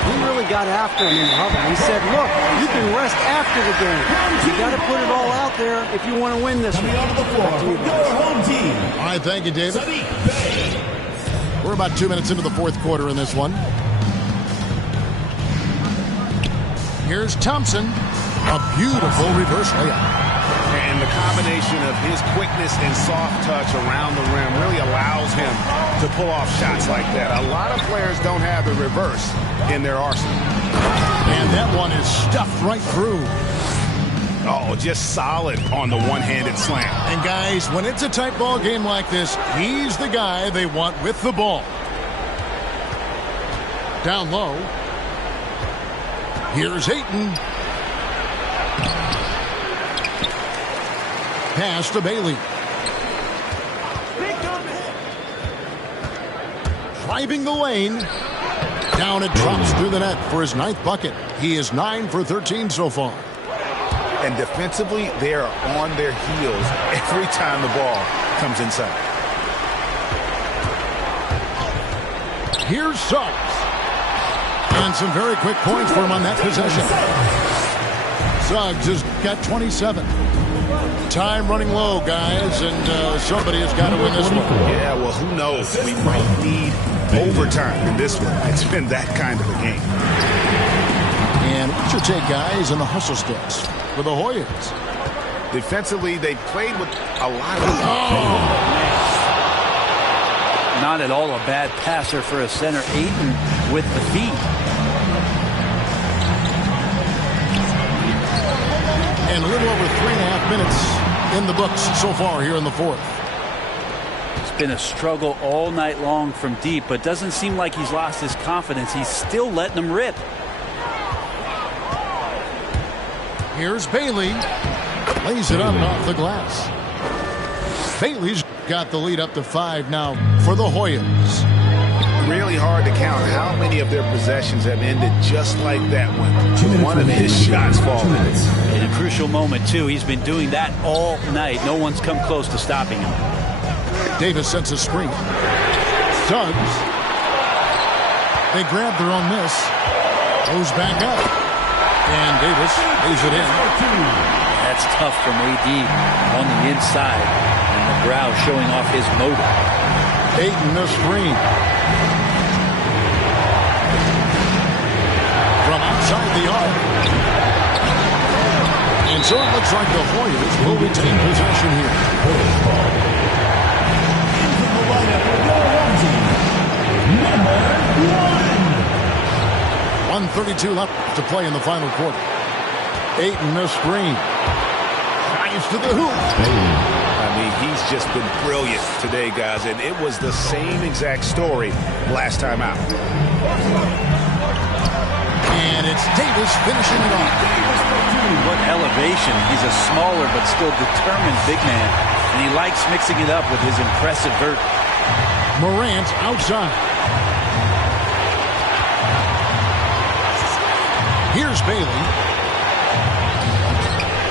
He really got after him in the huddle. He said, look, you can rest after the game. You got to put it all out there if you want to win this one. Coming onto the floor from your home team. All right, thank you, David. We're about 2 minutes into the fourth quarter in this one. Here's Thompson. A beautiful reverse layup. And the combination of his quickness and soft touch around the rim really allows him to pull off shots like that. A lot of players don't have the reverse in their arsenal. And that one is stuffed right through. Oh, just solid on the one-handed slam. And guys, when it's a tight ball game like this, he's the guy they want with the ball. Down low. Here's Ayton. Pass to Bailey. Driving the lane. Down it drops through the net for his 9th bucket. He is 9 for 13 so far. And defensively, they are on their heels every time the ball comes inside. Here's Suggs. And some very quick points for him on that possession. Suggs has got 27. Time running low, guys, and somebody has got to win this one. Yeah, well, who knows? We might need overtime in this one. It's been that kind of a game. And what's your take, guys, on the hustle steps for the Hoyas? Defensively, they played with a lot of... Not at all a bad passer for a center. Ayton with the feet. And a little over 3.5 minutes in the books so far here in the fourth. It's been a struggle all night long from deep, but doesn't seem like he's lost his confidence. He's still letting them rip. Here's Bailey. Lays it up off the glass. Bailey's got the lead up to 5 now for the Hoyas. Really hard to count how many of their possessions have ended just like that one. One of his shots falling. In a crucial moment, too. He's been doing that all night. No one's come close to stopping him. Davis sets a screen. Suggs. They grab their own miss. Goes back up. And Davis lays it in. That's tough from AD on the inside. And the brow showing off his motor. Ayton the screen. From outside the arc. And so it looks like the Hoyas will retain possession here. Into the lineup for your home team, number 1:32 left to play in the final quarter. Ayton the screen. Drives to the hoop. I mean, he's just been brilliant today, guys, and it was the same exact story last time out. And it's Davis finishing it off. What elevation. He's a smaller but still determined big man, and he likes mixing it up with his impressive vert. Morant outside. Here's Bailey.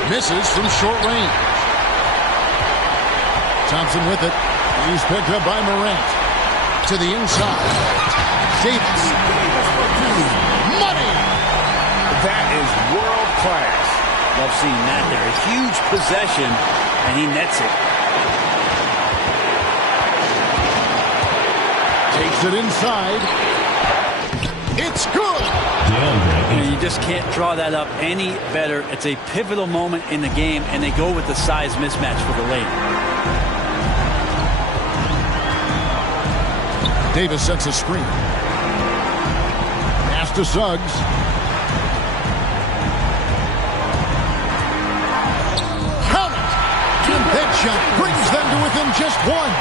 Misses from short range. Thompson with it. He's picked up by Morant. To the inside. Davis. Money! That is world class. Love seeing that there. A huge possession, and he nets it. Takes it inside. It's good! You just can't draw that up any better. It's a pivotal moment in the game, and they go with the size mismatch for the lane. Davis sets a screen. Pass to Suggs. Count it! And that shot brings them to within just one.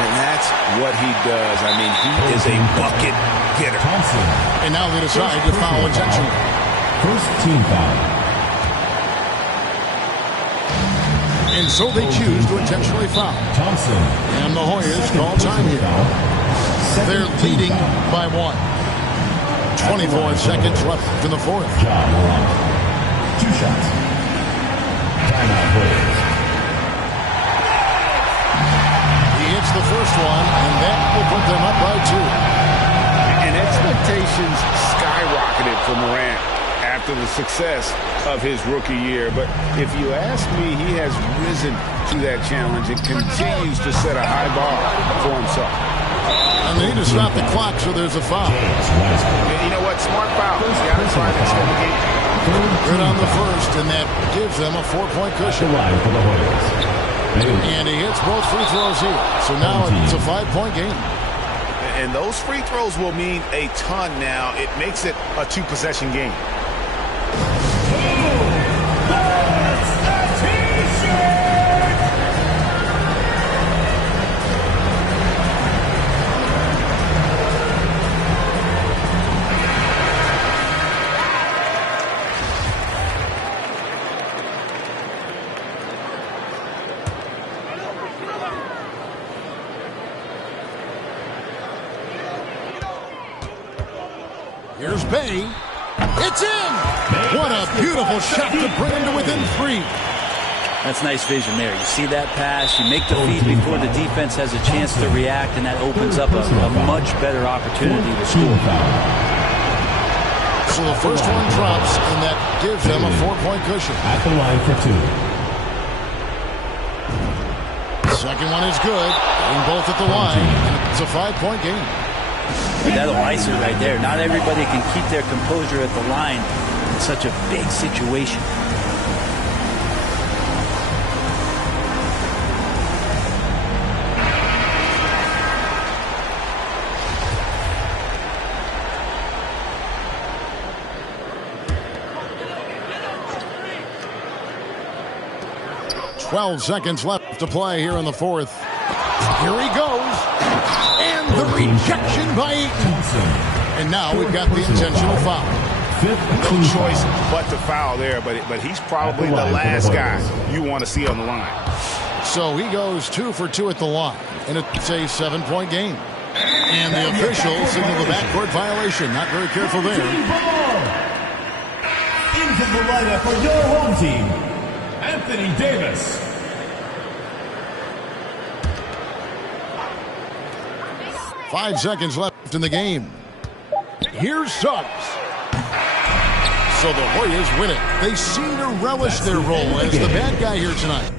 And that's what he does. I mean, he is a bucket getter. Thompson. And now they decide to foul intentionally. First team foul. And so they choose to intentionally foul. Thompson. And the Hoyas call time here. They're leading by 1. 24 seconds left in the fourth. John Morant. 2 shots. Timeout Hoyas. He hits the first one, and that will put them up by 2. And it's Expectations skyrocketed for Morant after the success of his rookie year. But if you ask me, he has risen to that challenge and continues to set a high bar for himself. And they need to stop the clock, so there's a foul. Yeah, you know what? Smart foul. He's got to try to extend the game. Good on the first, and that gives them a 4-point cushion. And he hits both free throws here. So now it's a 5-point game. And those free throws will mean a ton now. It makes it a 2-possession game. Here's Bay. It's in! What a beautiful shot to bring him to within 3. That's nice vision there. You see that pass, you make the feed before the defense has a chance to react, and that opens up a much better opportunity to score. So the first one drops, and that gives them a 4-point cushion. At the line for 2. Second one is good. Getting both at the line. And it's a 5-point game. That'll ice it right there. Not everybody can keep their composure at the line in such a big situation. .12 seconds left to play here in the fourth. Here he goes. And the rejection by Eaton. And now we've got the intentional foul. No choice but to foul there, but he's probably the last guy you want to see on the line. So he goes 2 for 2 at the line, and it's a 7-point game. And the official signaled the backcourt violation. Not very careful there. Into the lineup for your home team, Anthony Davis. Five seconds left in the game. Here's Suggs. So the Hoyas win it. They seem to relish their role as the bad guy here tonight.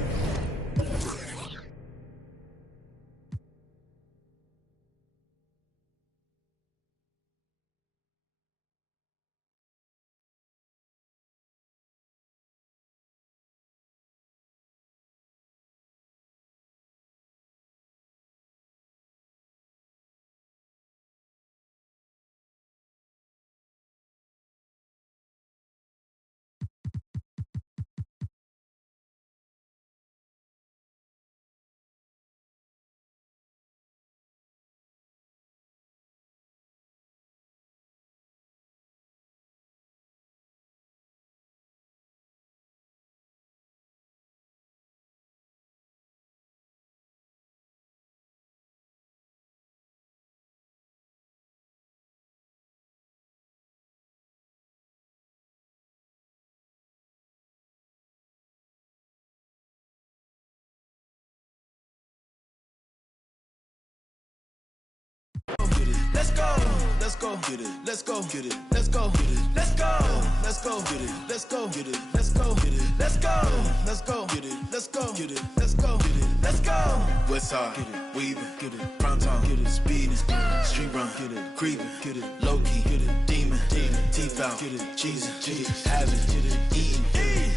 Let's go, let's go, get it, let's go, get it, let's go, get it, let's go, let's go, get it, let's go, get it, let's go, get it, let's go, let's go, get it, let's go, get it, let's go, get it, let's go. West side, get it, weaving, get it, prime time, get it, speeding, street run, get it, creeping, get it, low key, get it, demon, teeth out, get it, cheesing, get it, having, get it, eating,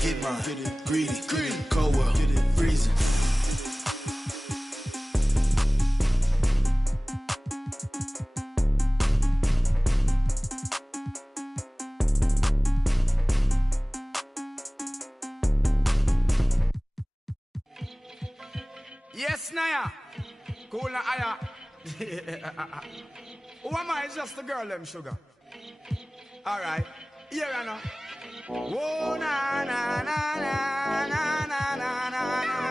get mine, get it, greedy, cold world, get it, freezing. Yes, Naya. Cool na aya. Who am I? It's just the girl, them sugar. Alright. Here I know. Whoa, na na na na na na na na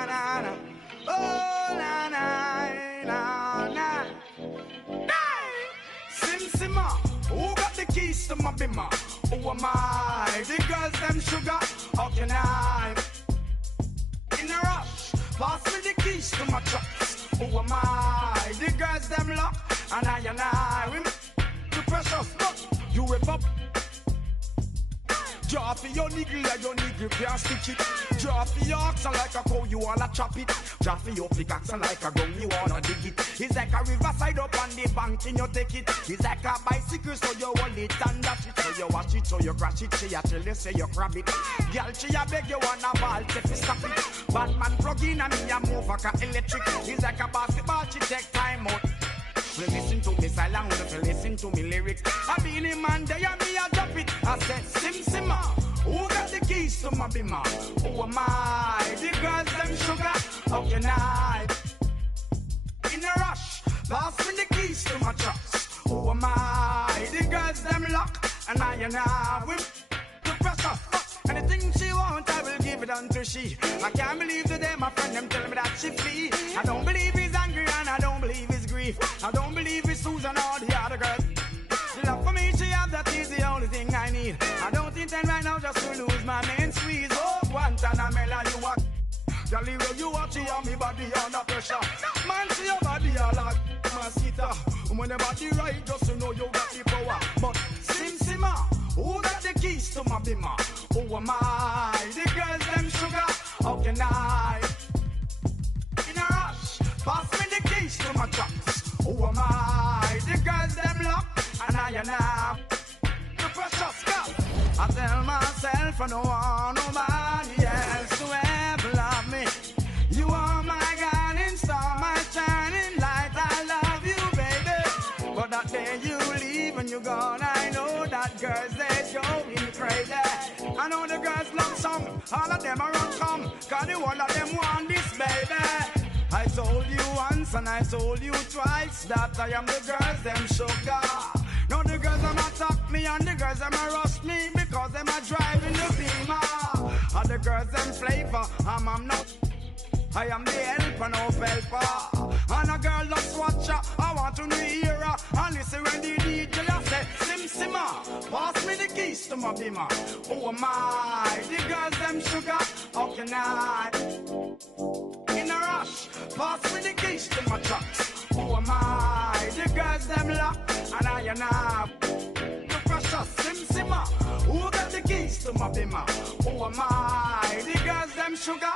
na na. Oh, na na na na. Hey! Sim Simma. Who got the keys to my bimmer? Who am I? The girls, them sugar. How can I? In a rush. Pass me the keys to my trucks. Who am I? The girls them lock, and I we to press precious, but you whip up. Draw for your niggle like your niggle can't stick it. Draw for your oxen like a cow, you wanna chop it. Draw for your pickaxe like a gun, you wanna dig it. It's like a riverside up on the bank and you take it. It's like a bicycle, so you hold it and dash it. So you wash it, so you crash it. She a tell you, say you grab it. Girl, she a beg you wanna ball, take it, stop it. Batman plug in and me a move like a electric. It's like a basketball, she take time out. Well, listen to me silent, well, listen to me lyrics. I be the man there and me a drop it. I said, Sim Simma, who got the keys to my bimmer? Who am I? The girls them sugar, how can I? In a rush, pass me the keys to my trucks. Who am I? The girls them lock, and I with the pressure. Anything she want, I will give it unto she. I can't believe today my friend them tell me that she flee. I don't believe he's angry and I don't believe he's grief. I don't believe it's Susan or the other girl. The love for me she have, that is the only thing I need. I don't intend right now just to lose my main squeeze. Oh, Guantanamela, you are Jolly well, you watch it on me body under pressure. Man, see your body all like mosquito. When the body right, just to know you got the power. But Sim Simma, who got the keys to my bimmer? Who am I? The girls them sugar, how can I? In a rush, pass me the keys to my trucks. Who am I? The girls them lock, and I the precious girl. I tell myself I don't want nobody else to ever love me. You are my guiding star, my shining light. I love you, baby. But that day you leave and you're gone, I know that girls they going crazy. I know the girls love some, all of them are run come, cause the one of them want this, baby. I told you once and I told you twice that I am the girls them sugar. Now the girls them attack me and the girls them rush me because them are driving the beamer. And the girls them flavor, I'm not. I am the helper, no helper. And a girl just watch her, I want to hear her. And listen when the DJ say, Sim Simma, pass me the keys to my bimmer. Who am I? The girls them sugar, how can I? In a rush, pass me the keys to my trucks. Who am I? The girls them lock, and I the precious Sim Simma. Who got the keys to my bimmer? Who am I? The girls them sugar.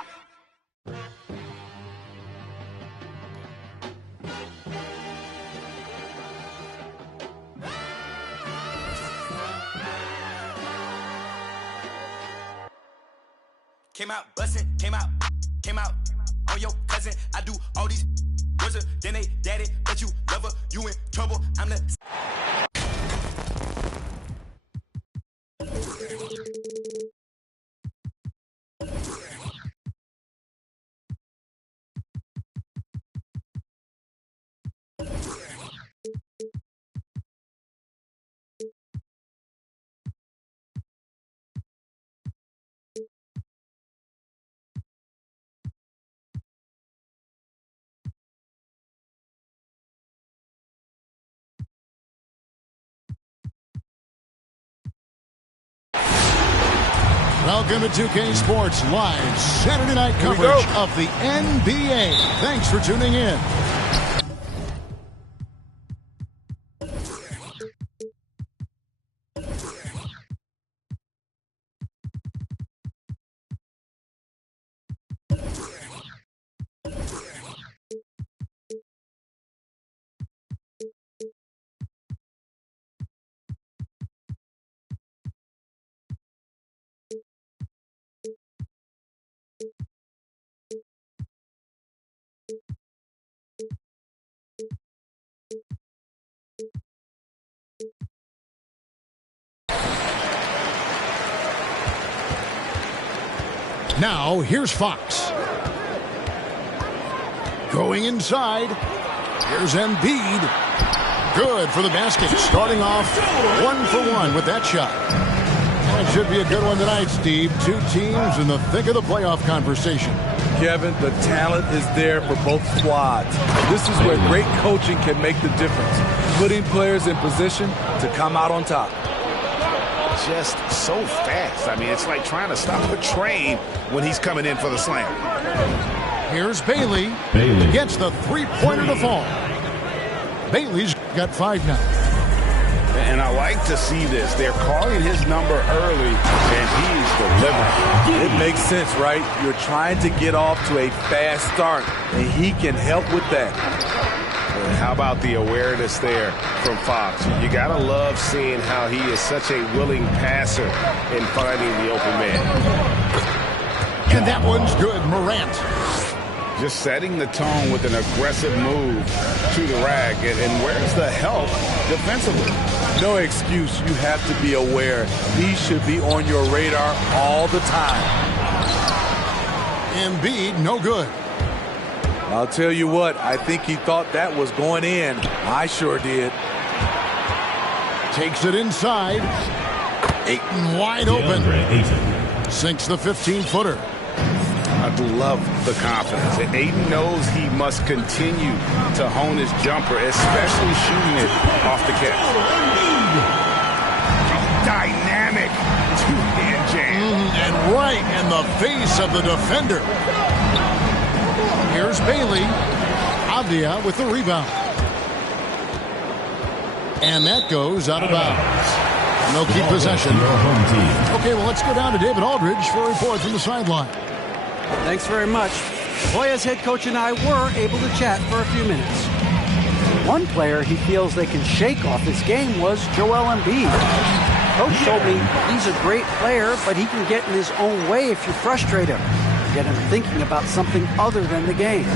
Came out bustin', came out on your cousin. I do all these wizards, then they daddy, but you love her, you in trouble. I'm the Welcome to 2K Sports Live Saturday night coverage of the NBA. Thanks for tuning in. Now, here's Fox. Going inside. Here's Embiid. Good for the basket. Starting off 1-for-1 with that shot. That should be a good one tonight, Steve. Two teams in the thick of the playoff conversation. Kevin, the talent is there for both squads. This is where great coaching can make the difference, putting players in position to come out on top. Just so fast. I mean, it's like trying to stop a train when he's coming in for the slam. Here's Bailey. Gets the three-pointer to fall. Bailey's got 5 now. And I like to see this. They're calling his number early, and he's delivering. It makes sense, right? You're trying to get off to a fast start, and he can help with that. How about the awareness there from Fox? You got to love seeing how he is such a willing passer in finding the open man. And that one's good, Morant. Just setting the tone with an aggressive move to the rack. And where's the help defensively? No excuse. You have to be aware. He should be on your radar all the time. Embiid, no good. I'll tell you what, I think he thought that was going in. I sure did. Takes it inside. Ayton wide open. Sinks the 15-footer. I love the confidence. And Ayton knows he must continue to hone his jumper, especially shooting it off the catch. Dynamic two-hand jam. And right in the face of the defender. Here's Bailey. Avdia with the rebound. And that goes out of bounds. No keep possession. Okay, well, let's go down to David Aldridge for a report from the sideline. Thanks very much. Hoyas head coach and I were able to chat for a few minutes. One player he feels they can shake off his game was Joel Embiid. Coach told me he's a great player, but he can get in his own way if you frustrate him. Get him thinking about something other than the game.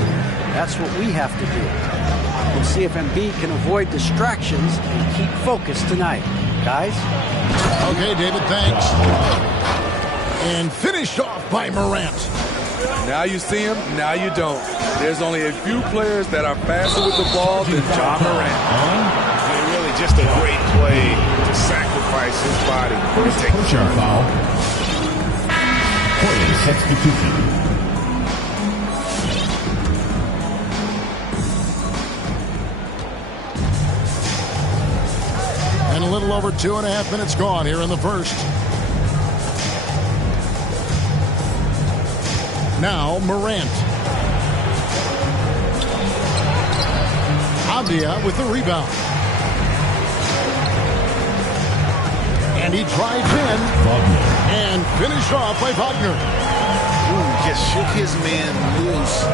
That's what we have to do. We'll see if Embiid can avoid distractions and keep focused tonight. Guys? Okay, David, thanks. And finished off by Morant. Now you see him, now you don't. There's only a few players that are faster with the ball than Ja Morant. Really just a great play to sacrifice his body to take the charge. Foul. Hoyas substitution. And a little over 2.5 minutes gone here in the first. Now Morant. Avdia with the rebound. And he drives in. And finished off by Wagner. Just shook his man loose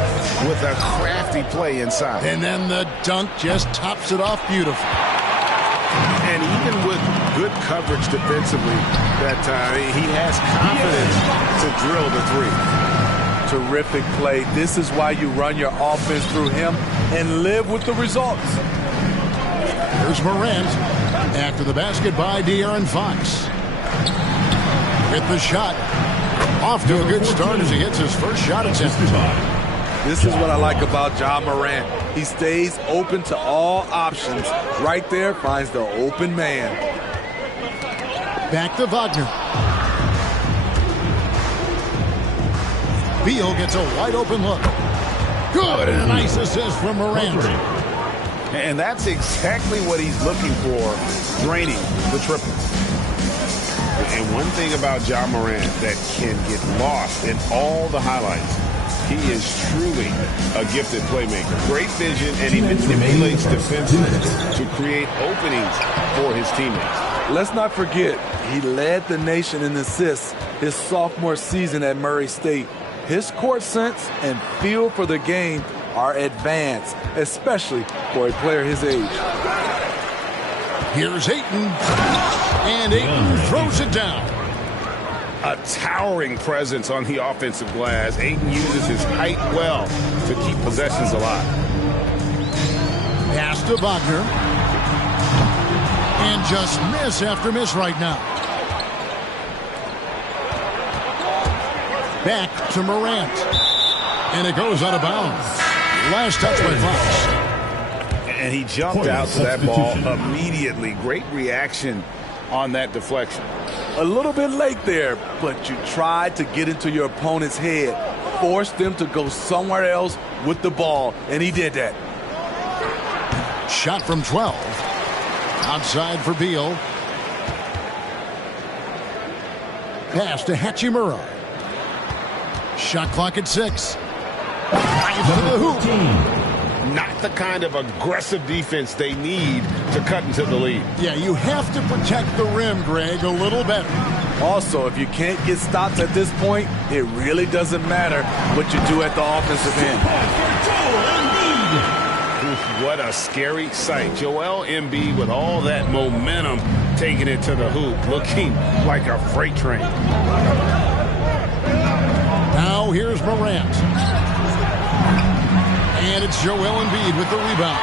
with a crafty play inside. And then the dunk just tops it off beautifully. And even with good coverage defensively that time, he has confidence to drill the three. Terrific play. This is why you run your offense through him and live with the results. Here's Morant after the basket by De'Aaron Fox. With the shot. Off to a good start as he hits his first shot attempt. This is what I like about Ja Morant. He stays open to all options. Right there finds the open man. Back to Wagner. Beal gets a wide open look. Good, and a nice assist from Morant. And that's exactly what he's looking for, draining the triple. And one thing about Ja Morant that can get lost in all the highlights, he is truly a gifted playmaker. Great vision, and he manipulates defenses to create openings for his teammates. Let's not forget, he led the nation in assists his sophomore season at Murray State. His court sense and feel for the game are advanced, especially for a player his age. Here's Ayton. And Ayton throws it down. A towering presence on the offensive glass. Ayton uses his height well to keep possessions alive. Pass to Wagner. And just miss after miss right now. Back to Morant. And it goes out of bounds. Last touch by Fox. And he jumped out to that ball immediately. Great reaction on that deflection. A little bit late there, but you tried to get into your opponent's head. Force them to go somewhere else with the ball, and he did that. Shot from 12. Outside for Beal. Pass to Hachimura. Shot clock at 6. Drives to the hoop. not the kind of aggressive defense they need to cut into the lead. Yeah, you have to protect the rim, Greg, a little better. Also, if you can't get stops at this point, it really doesn't matter what you do at the offensive end. What a scary sight. Joel Embiid with all that momentum taking it to the hoop, looking like a freight train. Now here's Morant. And it's Joel Embiid with the rebound.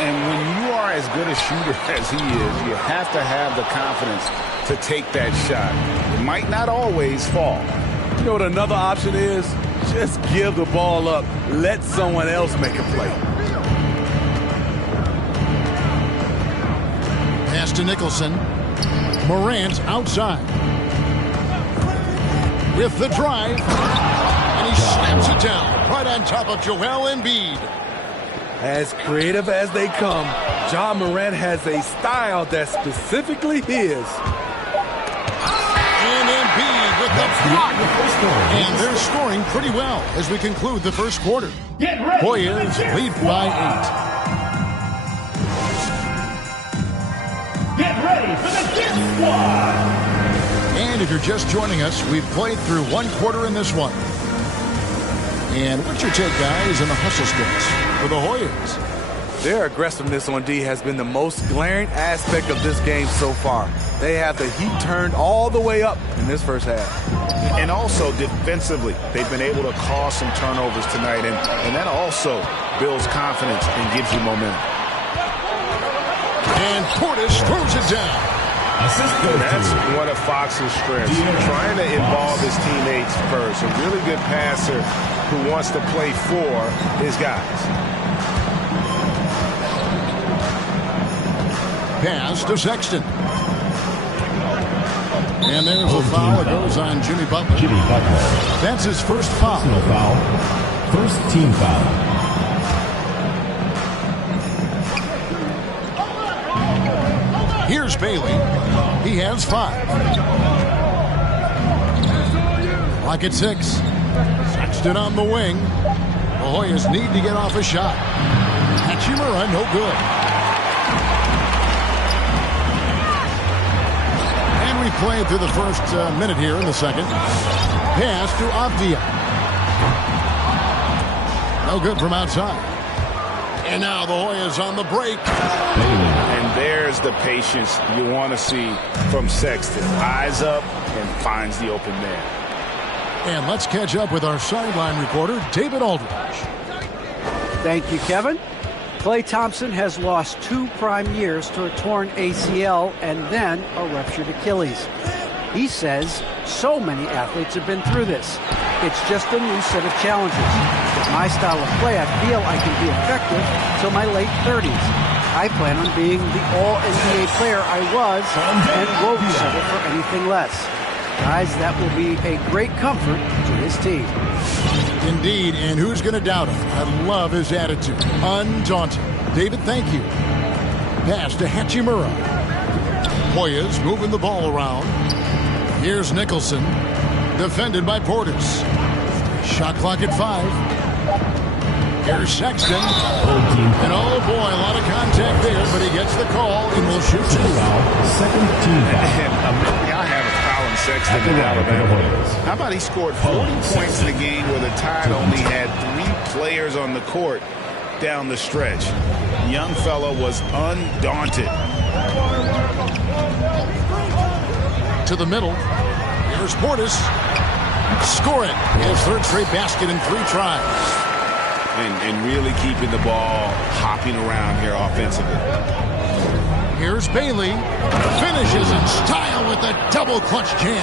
And when you are as good a shooter as he is, you have to have the confidence to take that shot. It might not always fall. You know what another option is? Just give the ball up. Let someone else make a play. Pass to Nicholson. Morant outside. With the drive. And he snaps it down right on top of Joel Embiid. As creative as they come, Ja Morant has a style that's specifically his. And Embiid with the block. And they're scoring pretty well as we conclude the first quarter. Hoyas lead by 8. Get ready for the Gift Squad. And if you're just joining us, we've played through one quarter in this one. And what's your take, guys, on the hustle sticks for the Hoyas? Their aggressiveness on D has been the most glaring aspect of this game so far. They have the heat turned all the way up in this first half. And also defensively, they've been able to cause some turnovers tonight, and that also builds confidence and gives you momentum. And Portis throws it down. That's one of Fox's strengths, trying to involve his teammates first. A really good passer who wants to play for his guys. Pass to Sexton. And there's a foul that goes on Jimmy Butler. That's his first foul. First team foul. Here's Bailey. He has 5. Clock at 6. Sexton on the wing. The Hoyas need to get off a shot. Hachimura, no good. And we played through the first minute here in the second. Pass to Avdia. No good from outside. And now the Hoyas on the break. And there's the patience you want to see from Sexton. Eyes up and finds the open man. And let's catch up with our sideline reporter, David Aldridge. Thank you, Kevin. Klay Thompson has lost 2 prime years to a torn ACL and then a ruptured Achilles. He says so many athletes have been through this. It's just a new set of challenges. With my style of play, I feel I can be effective till my late 30s. I plan on being the all-NBA player I was and won't settle for anything less. Guys, that will be a great comfort to his team. Indeed, and who's going to doubt him? I love his attitude. Undaunted. David, thank you. Pass to Hachimura. Hoyas moving the ball around. Here's Nicholson. Defended by Portis. Shot clock at 5. Here's Sexton. And oh boy, a lot of contact there, but he gets the call and will shoot 2. Second team foul. I have a foul in Sexton in Alabama. How about he scored 40 points in the game where the Tide only had 3 players on the court down the stretch. Young fella was undaunted. To the middle. Here's Portis. Score it. His 3rd straight basket in 3 tries. And really keeping the ball hopping around here offensively. Here's Bailey. Finishes in style with a double clutch jam.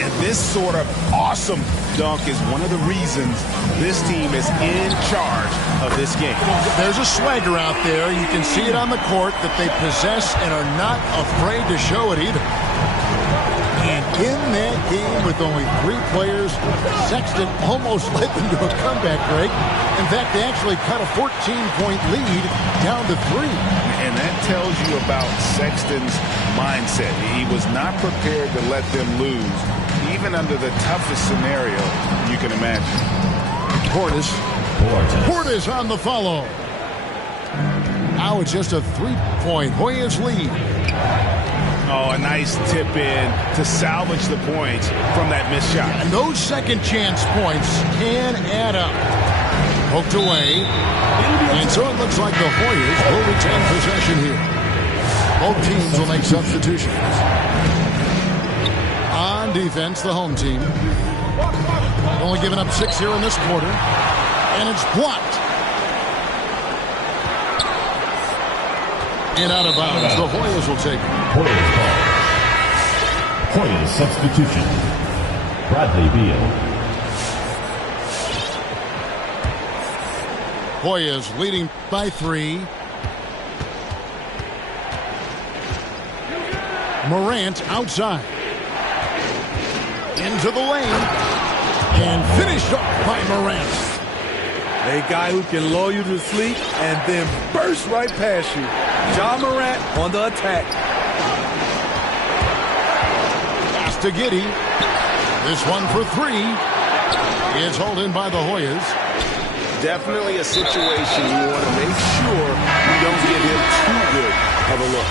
And this sort of awesome dunk is one of the reasons this team is in charge of this game. There's a swagger out there. You can see it on the court that they possess and are not afraid to show it either. And in that game with only 3 players, Sexton almost led them to a comeback, Greg. In fact, they actually cut a 14-point lead down to 3. And that tells you about Sexton's mindset. He was not prepared to let them lose, even under the toughest scenario you can imagine. Portis Portis on the follow. Now it's just a 3-point Hoyas lead. Oh, a nice tip in to salvage the points from that missed shot. And those second chance points can add up. Poked away. And so it looks like the Hoyas will retain possession here. Both teams will make substitutions. On defense, the home team. Only giving up 6 here in this quarter. And it's blocked. And out of bounds. The Hoyas will take it. Hoyas substitution. Bradley Beal. Hoyas leading by 3. Morant outside. Into the lane. And finished off by Morant. A guy who can lull you to sleep and then burst right past you. Ja Morant on the attack. Pass to Giddey. This one for 3. Is hauled in by the Hoyas. Definitely a situation you want to make sure you don't give him too good of a look.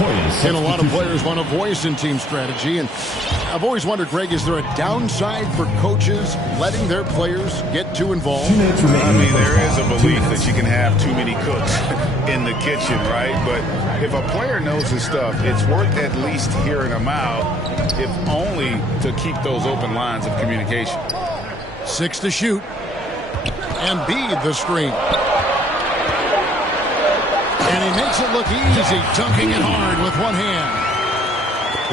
And a lot of players want a voice in team strategy. And I've always wondered, Greg, is there a downside for coaches letting their players get too involved? I mean, there is a belief that you can have too many cooks in the kitchen, right? But if a player knows his stuff, it's worth at least hearing them out, if only to keep those open lines of communication. 6 to shoot. Embiid the screen. And he makes it look easy, dunking it hard with one hand.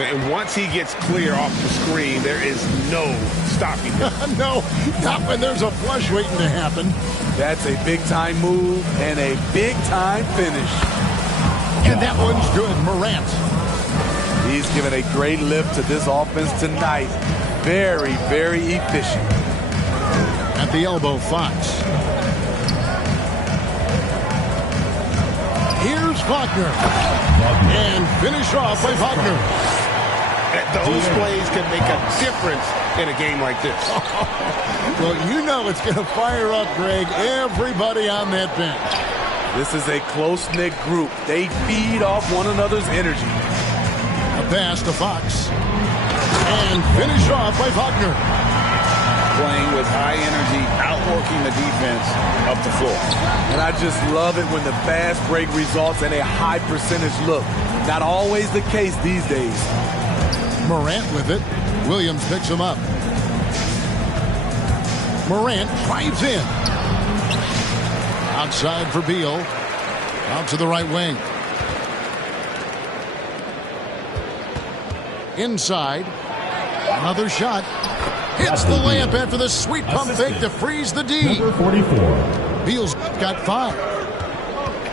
And once he gets clear off the screen, there is no stopping him. No, not when there's a flush waiting to happen. That's a big-time move and a big-time finish. And that one's good, Morant. He's given a great lift to this offense tonight. Very, very efficient. At the elbow, Fox. Here's Wagner. And finish off by Wagner. Those plays can make a difference in a game like this. Well, you know it's going to fire up, Greg, everybody on that bench. This is a close-knit group. They feed off one another's energy. A pass to Fox. And finish off by Wagner. Playing with high energy, outworking the defense up the floor. And I just love it when the fast break results in a high percentage look. Not always the case these days. Morant with it. Williams picks him up. Morant drives in. Outside for Beal. Out to the right wing. Inside. Another shot. Hits the layup after the sweet pump fake to freeze the D. Number 44. Beal's got 5.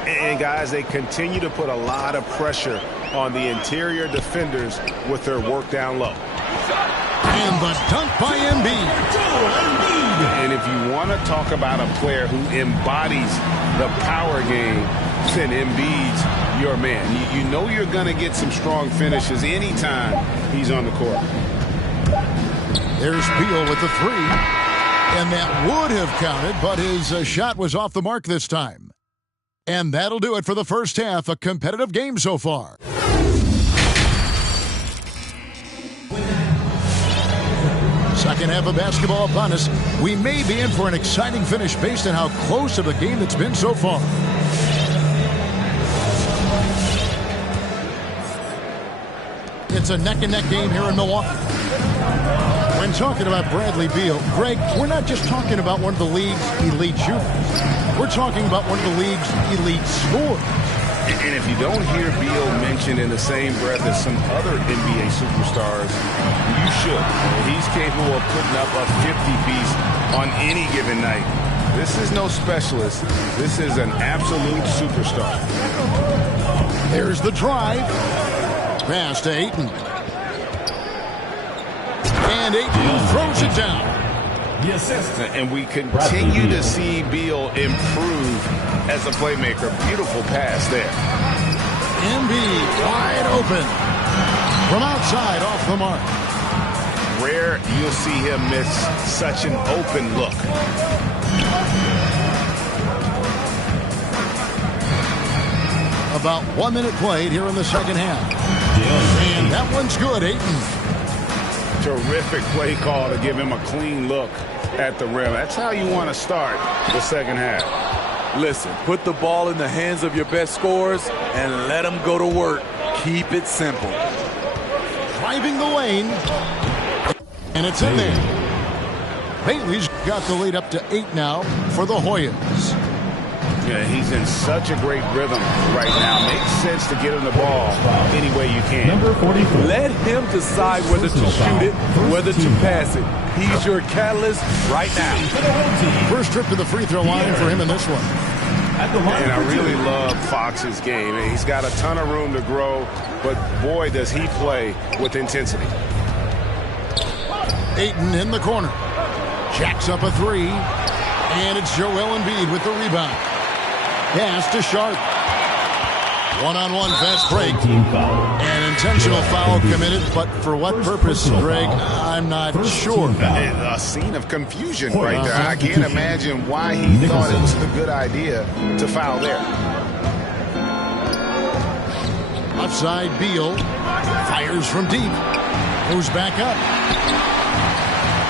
And guys, they continue to put a lot of pressure on the interior defenders with their work down low. And the dunk by Embiid. And if you want to talk about a player who embodies the power game, then Embiid's your man. You know you're going to get some strong finishes anytime he's on the court. There's Beal with the 3. And that would have counted, but his shot was off the mark this time. And that'll do it for the first half. A competitive game so far. Second half of basketball upon us. We may be in for an exciting finish based on how close of a game it's been so far. It's a neck-and-neck game here in Milwaukee. When talking about Bradley Beal, Greg, we're not just talking about one of the league's elite shooters. We're talking about one of the league's elite scorers. And if you don't hear Beal mentioned in the same breath as some other NBA superstars, you should. He's capable of putting up a 50-piece on any given night. This is no specialist. This is an absolute superstar. There's the drive. Pass to Ayton. And Ayton throws it down. And we continue to see Beal improve as a playmaker. Beautiful pass there. Embiid wide open. From outside off the mark. Rare you'll see him miss such an open look. About 1 minute played here in the second half. And that one's good, Ayton. Terrific play call to give him a clean look at the rim. That's how you want to start the second half. Listen, put the ball in the hands of your best scorers and let them go to work. Keep it simple. Driving the lane. And it's in there. Bailey's got the lead up to 8 now for the Hoyas. Yeah, he's in such a great rhythm right now. Makes sense to get him the ball any way you can. Number 44. Let him decide whether to shoot it, whether to pass it. He's your catalyst right now. First trip to the free throw line for him in this one. And I really love Fox's game. He's got a ton of room to grow, but boy, does he play with intensity. Ayton in the corner. Jacks up a three. And it's Joel Embiid with the rebound. Pass to Sharp. One-on-one fast break. An intentional foul committed, but for what purpose, Greg, I'm not sure. A scene of confusion right there. I can't imagine why he thought it was a good idea to foul there. Outside Beal. Fires from deep. Goes back up.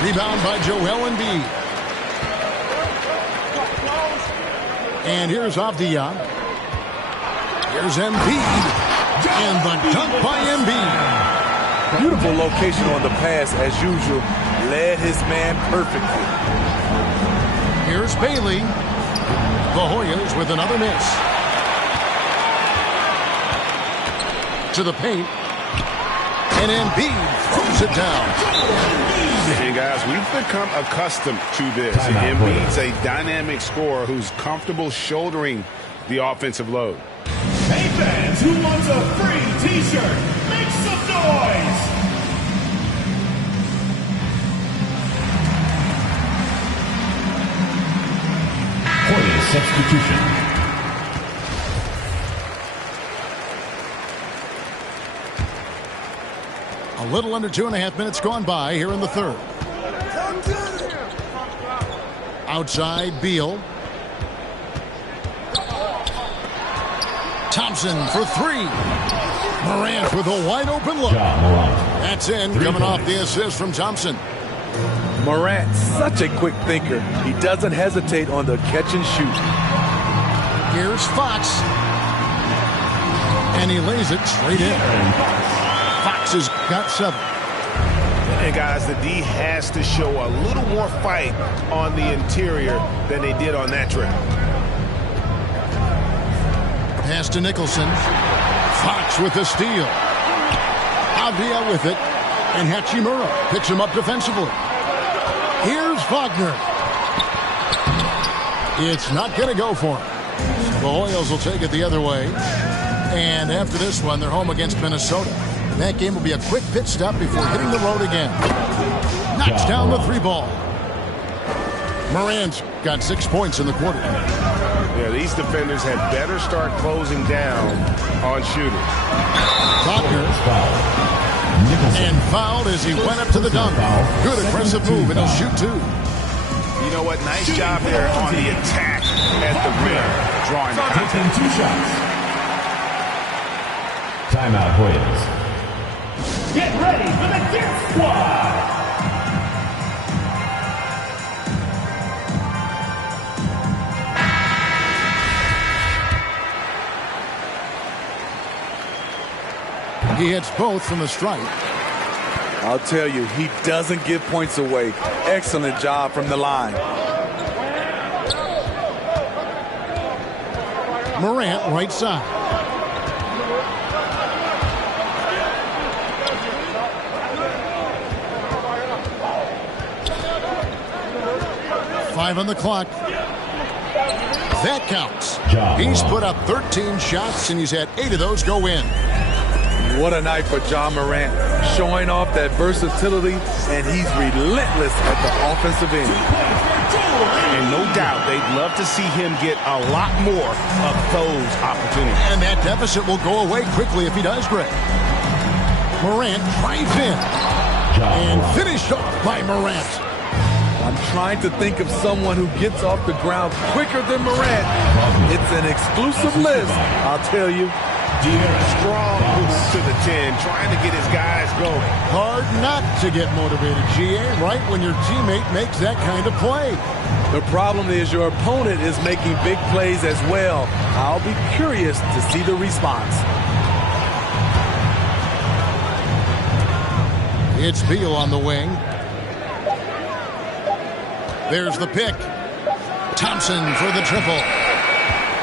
Rebound by Joel Embiid. And here's Avdia. Here's Embiid. And the dunk by Embiid. Beautiful location on the pass as usual. Led his man perfectly. Here's Bailey. The Hoyas with another miss. To the paint. And Embiid throws it down. And guys, we've become accustomed to this. Embiid's a dynamic scorer who's comfortable shouldering the offensive load. Hey fans, who wants a free t-shirt? Make some noise! Hoya substitution. A little under 2.5 minutes gone by here in the third. Outside Beal. Thompson for three. Morant with a wide open look. That's in, coming off the assist from Thompson. Morant, such a quick thinker. He doesn't hesitate on the catch and shoot. Here's Fox. And he lays it straight in. Fox has got 7. And guys, the D has to show a little more fight on the interior than they did on that trip. Pass to Nicholson. Fox with the steal. Avdia with it. And Hachimura picks him up defensively. Here's Wagner. It's not going to go for him. The Hoyas will take it the other way. And after this one, they're home against Minnesota. That game will be a quick pit stop before hitting the road again. Knocks down the 3 ball. Morant's got 6 points in the quarter. Yeah, these defenders had better start closing down on shooting. Wagner. And fouled as he went up to the dunk. Good aggressive move, and he'll shoot 2. You know what? Nice job there on the attack at the rim. Drawing the contact. 2 shots. Timeout, Hoyas. Get ready for the Dip Squad! He hits both from the stripe. I'll tell you, he doesn't give points away. Excellent job from the line. Morant, right side. Five on the clock. That counts. He's put up 13 shots, and he's had 8 of those go in. What a night for Ja Morant, showing off that versatility, and he's relentless at the offensive end. And no doubt, they'd love to see him get a lot more of those opportunities. And that deficit will go away quickly if he does, Greg. Morant drives in. And finished off by Morant. I'm trying to think of someone who gets off the ground quicker than Morant. It's an exclusive list, I'll tell you. Strong boost to the 10, trying to get his guys going. Hard not to get motivated, GA, right when your teammate makes that kind of play. The problem is your opponent is making big plays as well. I'll be curious to see the response. It's Beal on the wing. There's the pick. Thompson for the triple.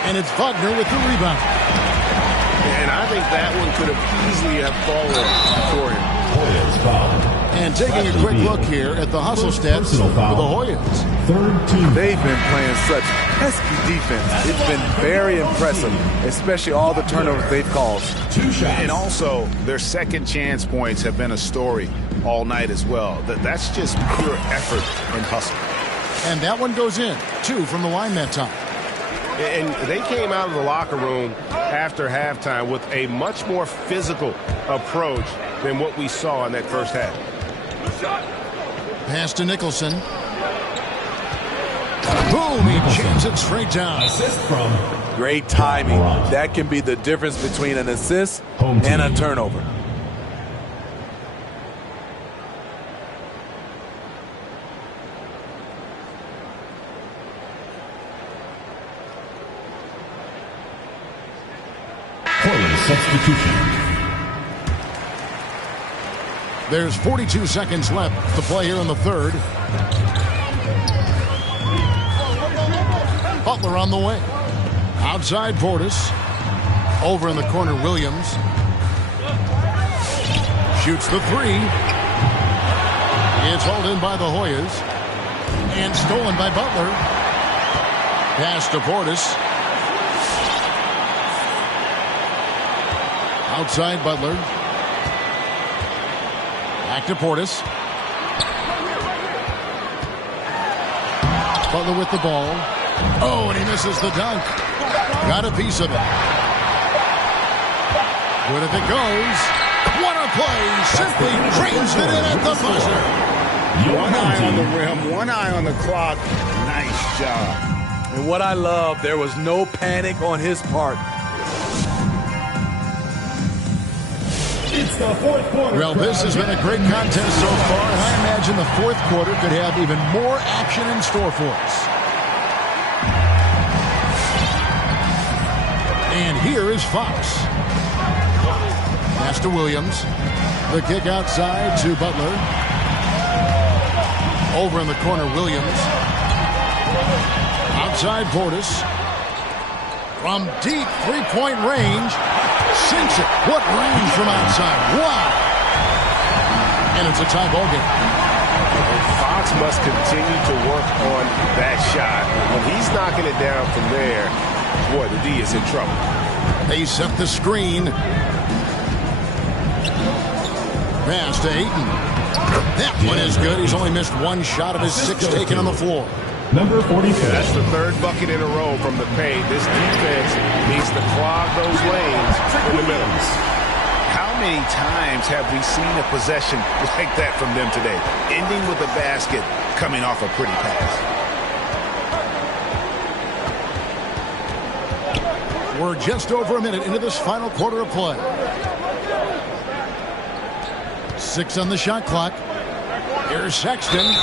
And it's Wagner with the rebound. And I think that one could have easily have fallen for him. And taking a quick look here at the hustle stats for the Hoyas. They've been playing such pesky defense. It's been very impressive, especially all the turnovers they've caused. And also, their second chance points have been a story all night as well. That's just pure effort and hustle. And that one goes in. 2 from the line that time. And they came out of the locker room after halftime with a much more physical approach than what we saw in that first half. Pass to Nicholson. Boom, he jams it straight down. Assist from great timing. That can be the difference between an assist and a turnover. substitution. There's 42 seconds left to play here in the third. Butler on the way. Outside Portis. Over in the corner, Williams. Shoots the three. It's hauled in by the Hoyas. And stolen by Butler. Pass to Portis. Outside Butler. Back to Portis. Butler with the ball. Oh, and he misses the dunk. Got a piece of it. Good if it goes. What a play. Simply drains it in at the buzzer. One eye on the rim, one eye on the clock. Nice job. And what I love, there was no panic on his part. It's the fourth quarter. Well, this has been a great contest so far, and I imagine the fourth quarter could have even more action in store for us. And here is Fox. Pass to Williams. The kick outside to Butler. Over in the corner, Williams. Outside Portis. From deep three-point range. Sinks it. What range from outside. Wow. And it's a tie ball game. Fox must continue to work on that shot. When he's knocking it down from there, boy, the D is in trouble. They set the screen. Pass to Ayton. That one is good. He's only missed one shot of his six taken on the floor. Number 44. That's the third bucket in a row from the paint. This defense needs to clog those lanes in the middle. How many times have we seen a possession like that from them today? Ending with a basket, coming off a pretty pass. We're just over a minute into this final quarter of play. 6 on the shot clock. Here's Sexton.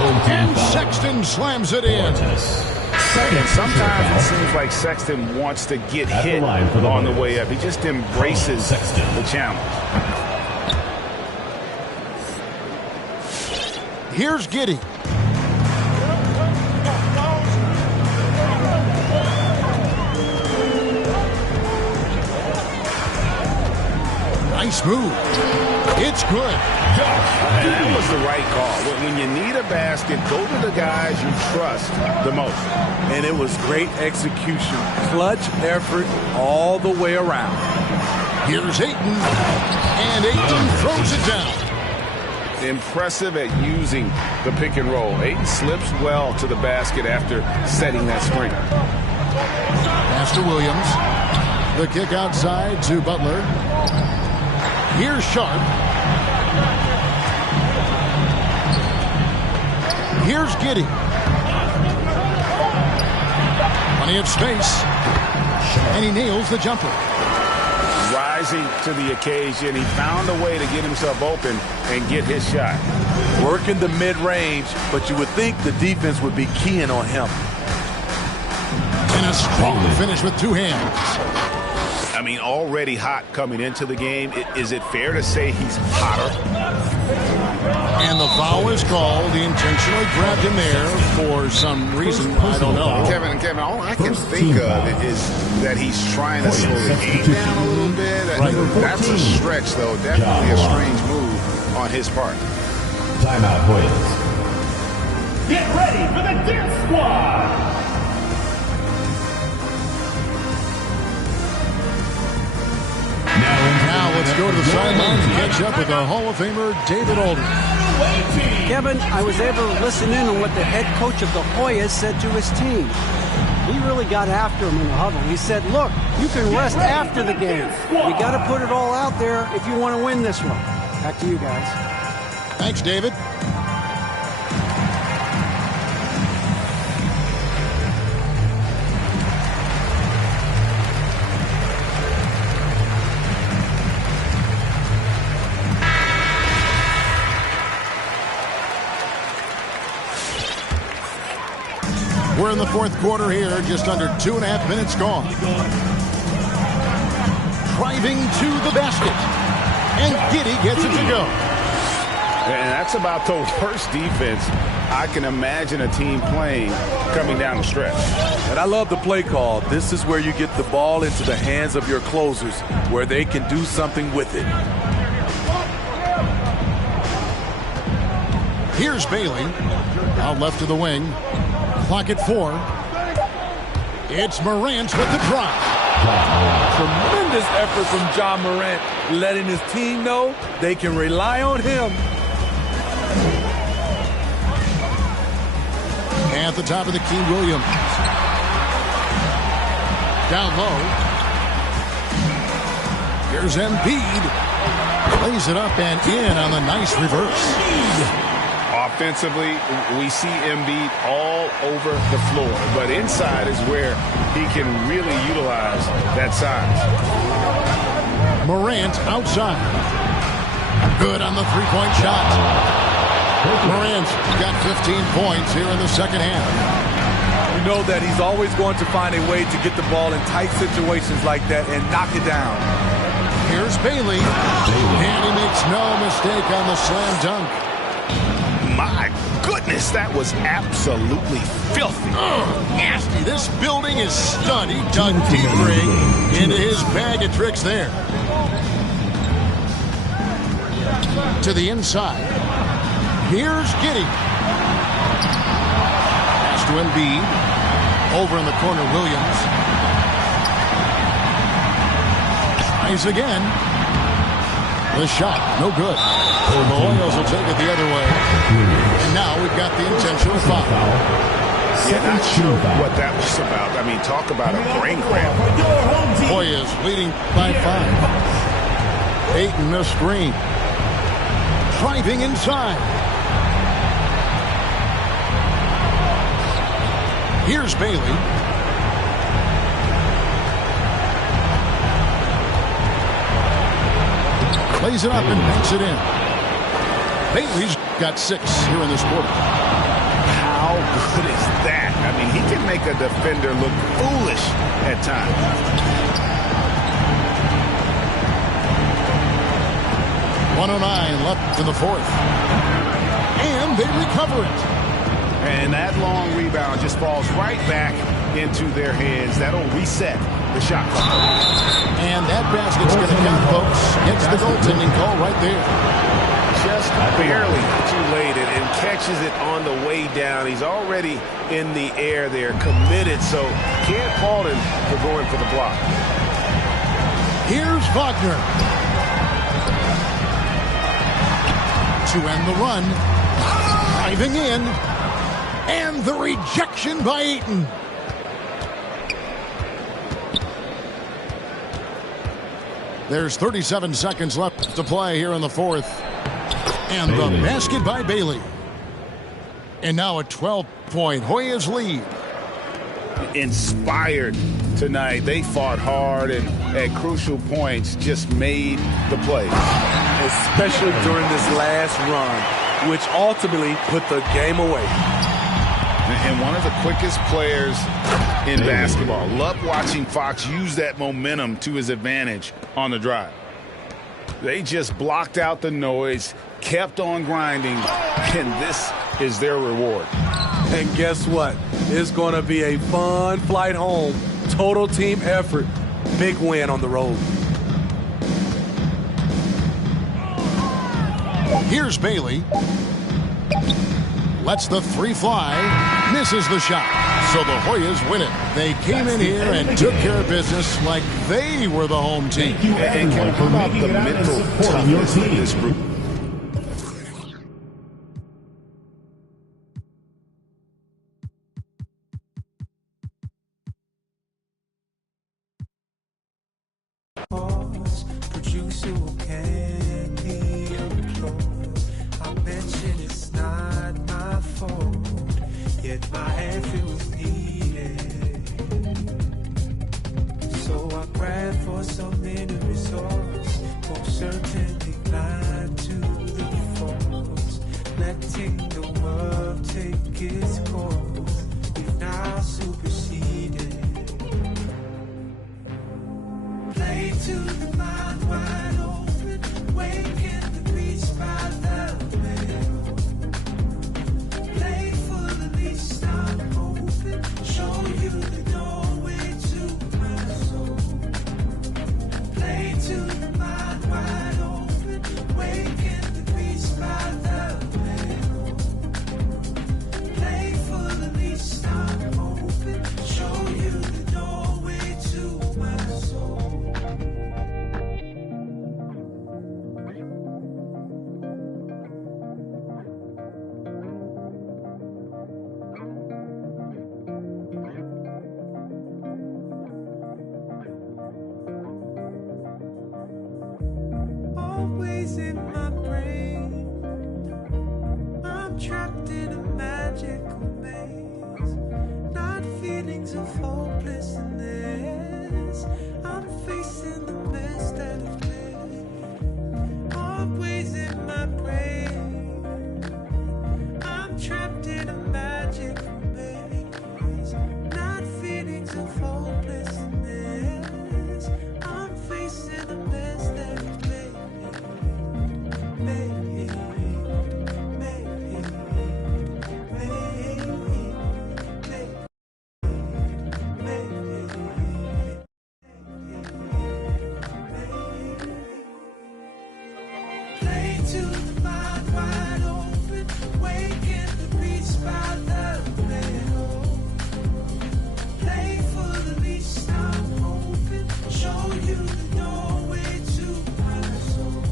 And Sexton slams it in. And sometimes it seems like Sexton wants to get hit on the way up. He just embraces the challenge. Here's Giddey. Nice move. It's good. That was the right call. When you need a basket, go to the guys you trust the most. And it was great execution. Clutch effort all the way around. Here's Ayton. And Ayton throws it down. Impressive at using the pick and roll. Ayton slips well to the basket after setting that screen. Pass to Williams. The kick outside to Butler. Here's Sharp. Here's Giddey. Plenty of space. And he nails the jumper. Rising to the occasion. He found a way to get himself open and get his shot. Working the mid-range, but you would think the defense would be keying on him. And a strong finish with two hands. I mean, already hot coming into the game. Is it fair to say he's hotter? And the foul is called. He intentionally grabbed him there for some reason. I don't know. Kevin, all I can think of is that he's trying to slow the game down a little bit. Right. That's a stretch, though. Definitely a strange move on his part. Timeout, Hoyas. Get ready for the Death Squad. Now let's go to the sideline and catch up with our Hall of Famer, David Aldridge. Kevin, I was able to listen in on what the head coach of the Hoyas said to his team. He really got after him in the huddle. He said, look, you can rest after the game. You got to put it all out there if you want to win this one. Back to you guys. Thanks, David. We're in the fourth quarter here, just under 2.5 minutes gone. Driving to the basket. And Giddey gets it to go. And that's about the worst defense I can imagine a team playing coming down the stretch. And I love the play call. This is where you get the ball into the hands of your closers, where they can do something with it. Here's Bailey. Out left to the wing. Clock at 4. It's Morant with the drive. Tremendous effort from John Morant, letting his team know they can rely on him. At the top of the key, Williams. Down low. Here's Embiid. Plays it up and in on the nice reverse. Offensively, we see Embiid all over the floor, but inside is where he can really utilize that size. Morant outside. Good on the three-point shot. Morant's got 15 points here in the second half. You know that he's always going to find a way to get the ball in tight situations like that and knock it down. Here's Bailey. And he makes no mistake on the slam dunk. My goodness, that was absolutely filthy. Nasty. This building is stunned. He dug deeply into his bag of tricks there. To the inside. Here's Giddey. Pass to Embiid. Over in the corner, Williams. Tries again. The shot, no good. The Hoyas will take it the other way. And now we've got the intentional foul. Yeah, not sure what that was about. I mean, talk about a brain cramp. Hoyas leading by 5. Ayton the screen. Driving inside. Here's Bailey. Plays it up and banks it in. Bailey's got 6 here in this quarter. How good is that? I mean, he can make a defender look foolish at times. 1:09 left in the fourth. And they recover it. And that long rebound just falls right back into their hands. That'll reset the shot clock. And that basket's going to count, folks. Gets the goaltending call right there. Just barely too late and catches it on the way down. He's already in the air there, committed, so can't fault him for going for the block. Here's Wagner. To end the run. Driving in. And the rejection by Ayton. There's 37 seconds left to play here in the fourth. And the basket by Bailey. And now a 12-point Hoyas lead. Inspired tonight. They fought hard and at crucial points just made the play. Especially during this last run, which ultimately put the game away. And one of the quickest players in basketball. Love watching Fox use that momentum to his advantage on the drive. They just blocked out the noise, kept on grinding, and this is their reward. And guess what? It's going to be a fun flight home. Total team effort. Big win on the road. Here's Bailey. Lets the three fly. Misses the shot. So the Hoyas win it. They came in here and took care of business like they were the home team. And how about the mental toughness of this group? Producer can be applaud. I mention it's not my fault, yet my head feels needed. So I grab for some inner resource, most certainly blind to the force, letting the world take its course. We've now superseded. Play to the mind wide open, waking the beats by the middle. Play for the least I'm open, show you the doorway to my soul. Play to the mind wide open, waking the beats by the middle. Play for the least I'm open, show you the doorway to my soul. Always in my brain, I'm trapped in a magical maze, not feelings of hopelessness. I'm facing the mess that I've made. Always in my brain, I'm trapped in a magical maze, not feelings of hopelessness. I'm facing the mess that I've made. Play to the mind wide open, waking the beats by the middle. Play for the least I'm open, show you the doorway to my soul.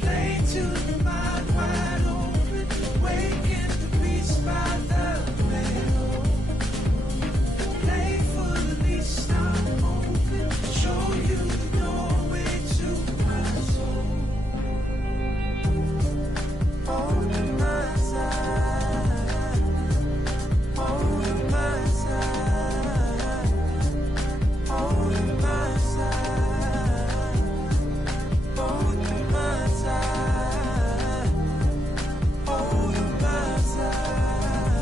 Play to the mind wide open, waking the beats by the middle. Play for the least I'm open, show you the doorway to my soul. Hold in my side, hold in my side, hold in my side, hold in my side, hold in my side,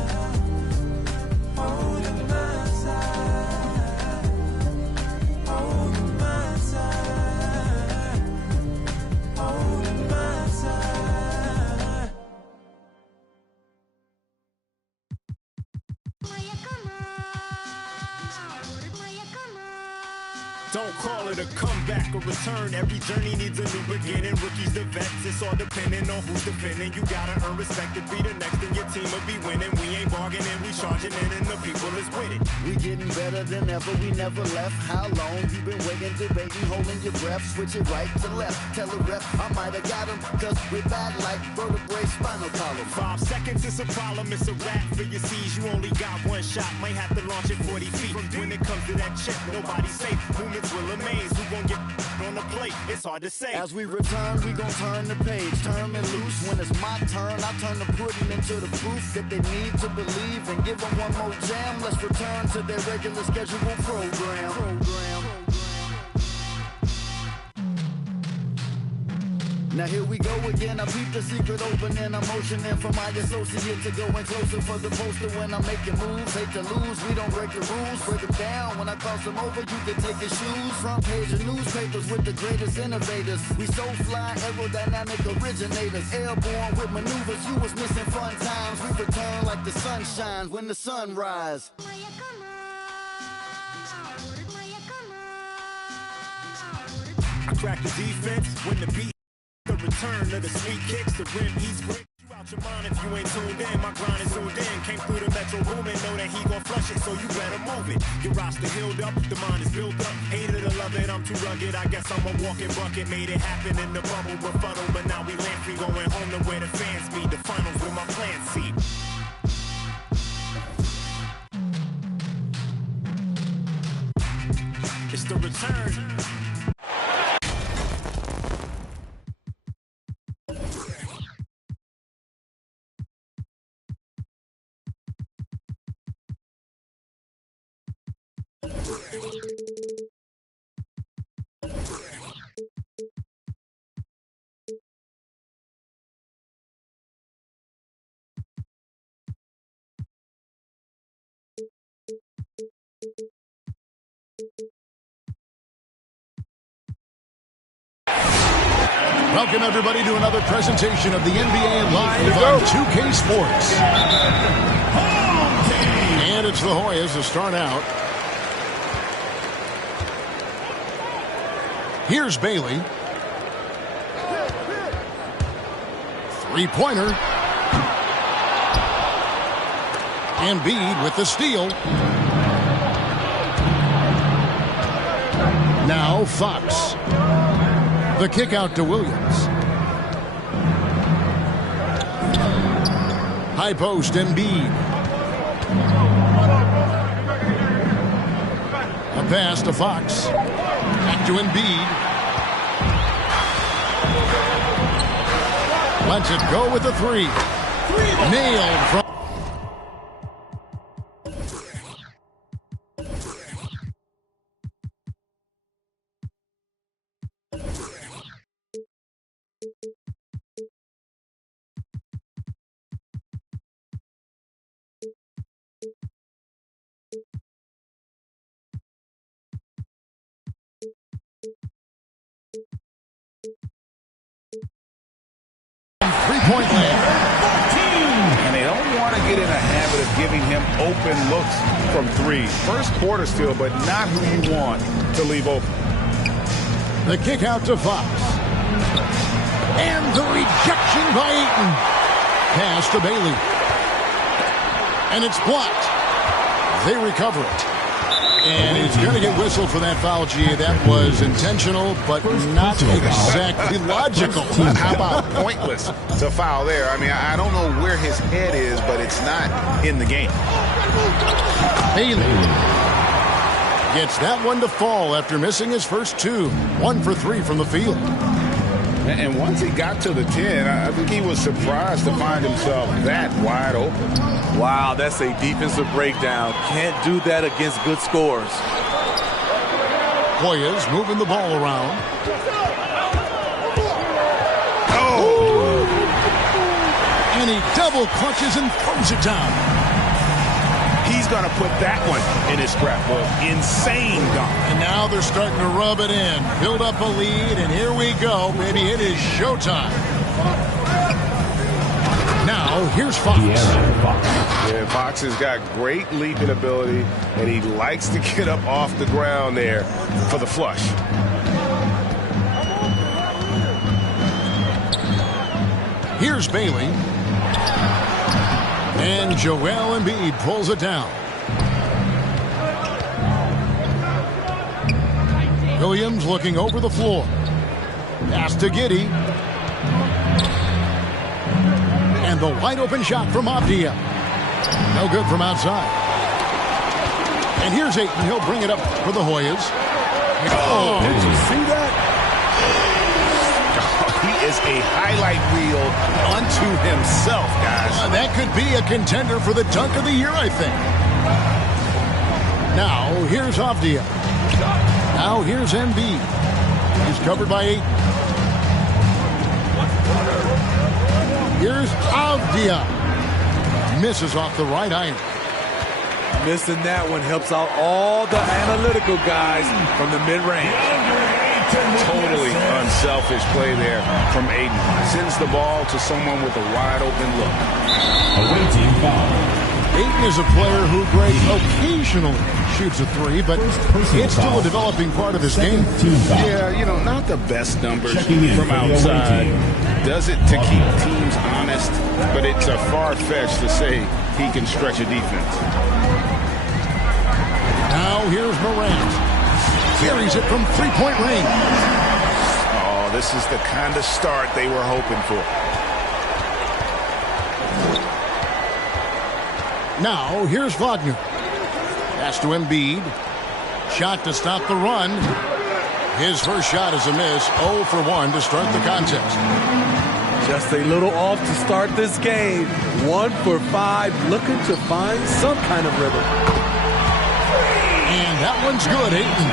hold in my side, hold in my side, hold in my side. Don't call it a comeback or return. Every journey needs a new beginning. Rookies to vets, it's all depending on who's defending. You gotta earn respect to be the next, and your team will be winning. We ain't bargaining, we charging in, and the people is with it. We getting better than ever, we never left. How long you been waiting, debating, holding your breath? Switch it right to left, tell a rep I might have got him, cause we're bad like vertebrae, spinal column. 5 seconds is a problem, it's a wrap for your C's. You only got one shot, might have to launch it 40 feet. When it comes to that check, nobody's safe. Movements will amaze, we gon' get on the plate. It's hard to say. As we return, we gon' turn the page, turn me loose. When it's my turn, I turn the pudding into the proof that they need to believe and give them one more jam. Let's return to their regular scheduled program. Now here we go again, I peep the secret opening, I'm motioning for my associate to go in closer for the poster when I'm making moves. Hate to lose, we don't break the rules, break them down. When I cross them over, you can take your shoes. Front page of newspapers with the greatest innovators. We so fly, aerodynamic originators. Airborne with maneuvers, you was missing fun times. We return like the sun shines when the sun rise. I crack the defense when the beat. The return of the sweet kicks, the rim he's break you out your mind if you ain't tuned in. My grind is zoomed in, came through the metro booming, know that he gon' flush it, so you better move it. Your roster healed up, the mind is built up. Hate it or love it, I'm too rugged. I guess I'm a walking bucket. Made it happen in the bubble, befuddled, but now we land free, going home to where the fans be. The finals with my plan see. It's the return. Welcome, everybody, to another presentation of the NBA Live on 2K Sports. And it's the Hoyas to start out. Here's Bailey. Three-pointer. Embiid with the steal. Now Fox. The kick out to Williams. High post, Embiid. A pass to Fox. Back to Embiid. Lets it go with the three. Nailed from... Three-point land. And they don't want to get in a habit of giving him open looks from three. First quarter still, but not who you want to leave open. The kick out to Fox. And the rejection by Ayton. Pass to Bailey. And it's blocked. They recover it. And he's going to get whistled for that foul, G. That was intentional, but not exactly logical. How about pointless to foul there? I mean, I don't know where his head is, but it's not in the game. Bailey gets that one to fall after missing his first two. 1 for 3 from the field. And once he got to the 10, I think he was surprised to find himself that wide open. Wow, that's a defensive breakdown. Can't do that against good scores. Hoyas moving the ball around. Oh! And he double clutches and throws it down. He's going to put that one in his scrapbook. Insane dunk. And now they're starting to rub it in. Build up a lead, and here we go. Maybe it is showtime. Now, here's Fox. Yeah, Fox has got great leaping ability, and he likes to get up off the ground there for the flush. Here's Bailey. And Joel Embiid pulls it down. Williams looking over the floor. Pass to Giddey. And the wide open shot from Avdia. No good from outside. And here's Ayton. He'll bring it up for the Hoyas. Oh, did you see that? a highlight reel unto himself, guys. That could be a contender for the dunk of the year, I think. Now, here's Avdia. Now, here's Embiid. He's covered by 8. Here's Avdia. Misses off the right iron. Missing that one helps out all the analytical guys from the mid-range. Totally unselfish play there from Aiden. Sends the ball to someone with a wide-open look. Awaiting foul. Aiden is a player who, Greg, occasionally shoots a 3, but it's still a developing part of his game. Yeah, you know, not the best numbers from outside. Does it to keep teams honest, but it's a far-fetched to say he can stretch a defense. Now here's Morant. Carries it from three-point range. Oh, this is the kind of start they were hoping for. Now here's Wagner. Pass to Embiid. Shot to stop the run. His first shot is a miss. 0 for 1 to start the contest. Just a little off to start this game. 1 for 5, looking to find some kind of rhythm. And that one's good, Ayton.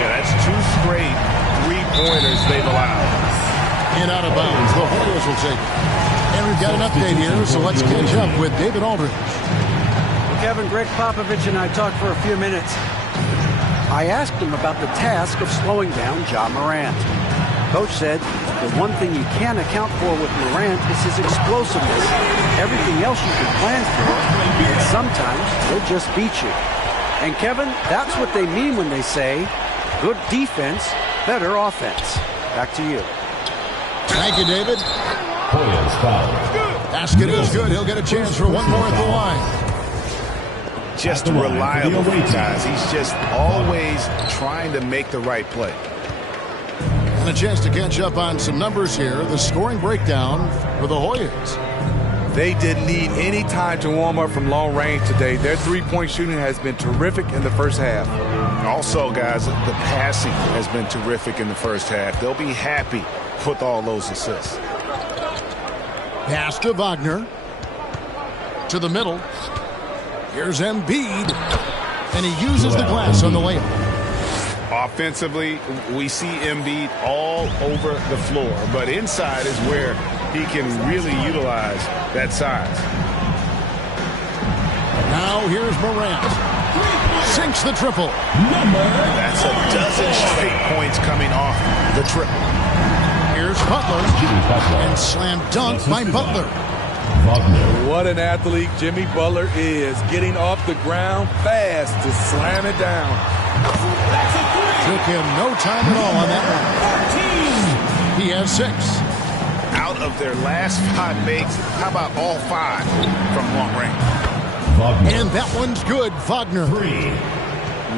Yeah, that's 2 straight 3-pointers they've allowed. And out of bounds, the Hoyas will take it. And we've got an update here, so let's catch up with David Aldridge. Well, Kevin, Greg Popovich and I talked for a few minutes. I asked him about the task of slowing down Ja Morant. Coach said the one thing you can't account for with Morant is his explosiveness. Everything else you can plan for, and sometimes he'll just beat you. And Kevin, that's what they mean when they say, good defense, better offense. Back to you. Thank you, David. Hoyas foul. Basket is good. He'll get a chance for one more at the line. Just reliable, guys. He's just always trying to make the right play. And a chance to catch up on some numbers here. The scoring breakdown for the Hoyas. They didn't need any time to warm up from long range today. Their three-point shooting has been terrific in the first half. Also, guys, the passing has been terrific in the first half. They'll be happy with all those assists. Pass to Wagner. To the middle. Here's Embiid. And he uses the glass on the layup. Offensively, we see Embiid all over the floor, but inside is where he can really utilize that size. Now here's Morant. Sinks the triple. That's a dozen straight points coming off the triple. Here's Butler. And slam dunk by Butler. What an athlete Jimmy Butler is. Getting off the ground fast to slam it down. Took him no time at all on that one. He has 6. Out of their last 5 makes, how about all 5 from long range? And that one's good. Wagner.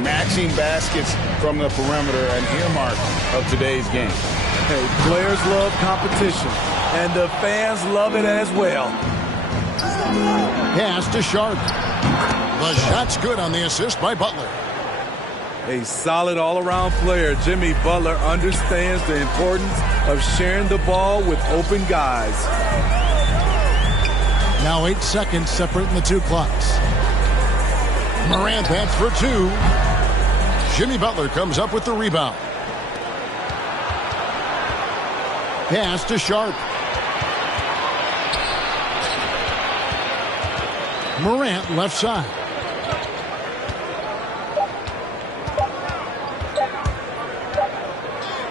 Matching baskets from the perimeter, an earmark of today's game. Hey, players love competition, and the fans love it as well. Pass to Sharp. The shot's good on the assist by Butler. A solid all-around player, Jimmy Butler understands the importance of sharing the ball with open guys. Now 8 seconds separating the 2 clocks. Morant bats for 2. Jimmy Butler comes up with the rebound. Pass to Sharp. Morant left side.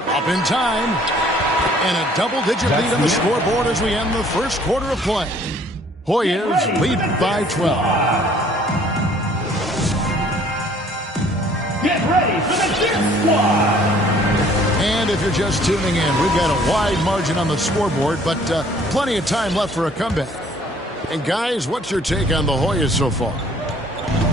Up in time. And a double-digit lead on the scoreboard as we end the first quarter of play. Hoyas lead by 12. Get ready for the Dip Squad. And if you're just tuning in, we've got a wide margin on the scoreboard, but plenty of time left for a comeback. And guys, what's your take on the Hoyas so far?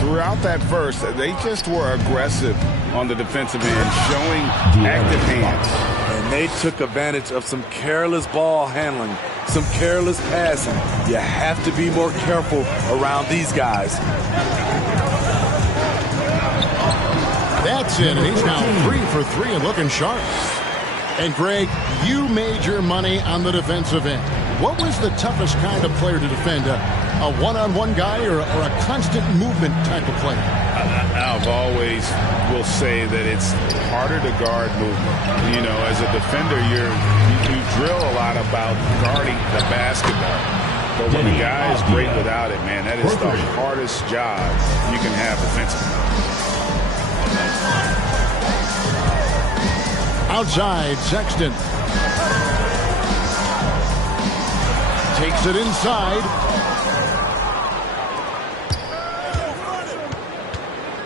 Throughout that first, they just were aggressive on the defensive end, showing active hands. And they took advantage of some careless ball handling, some careless passing. You have to be more careful around these guys. That's it, and he's now 3 for 3 and looking sharp. And Greg, you made your money on the defensive end. What was the toughest kind of player to defend? A one-on-one guy or a constant movement type of player? I've always will say that it's harder to guard movement. You know, as a defender, you drill a lot about guarding the basketball. But when a guy is great without it, man, that is the hardest job you can have defensively. Outside, Sexton. Takes it inside.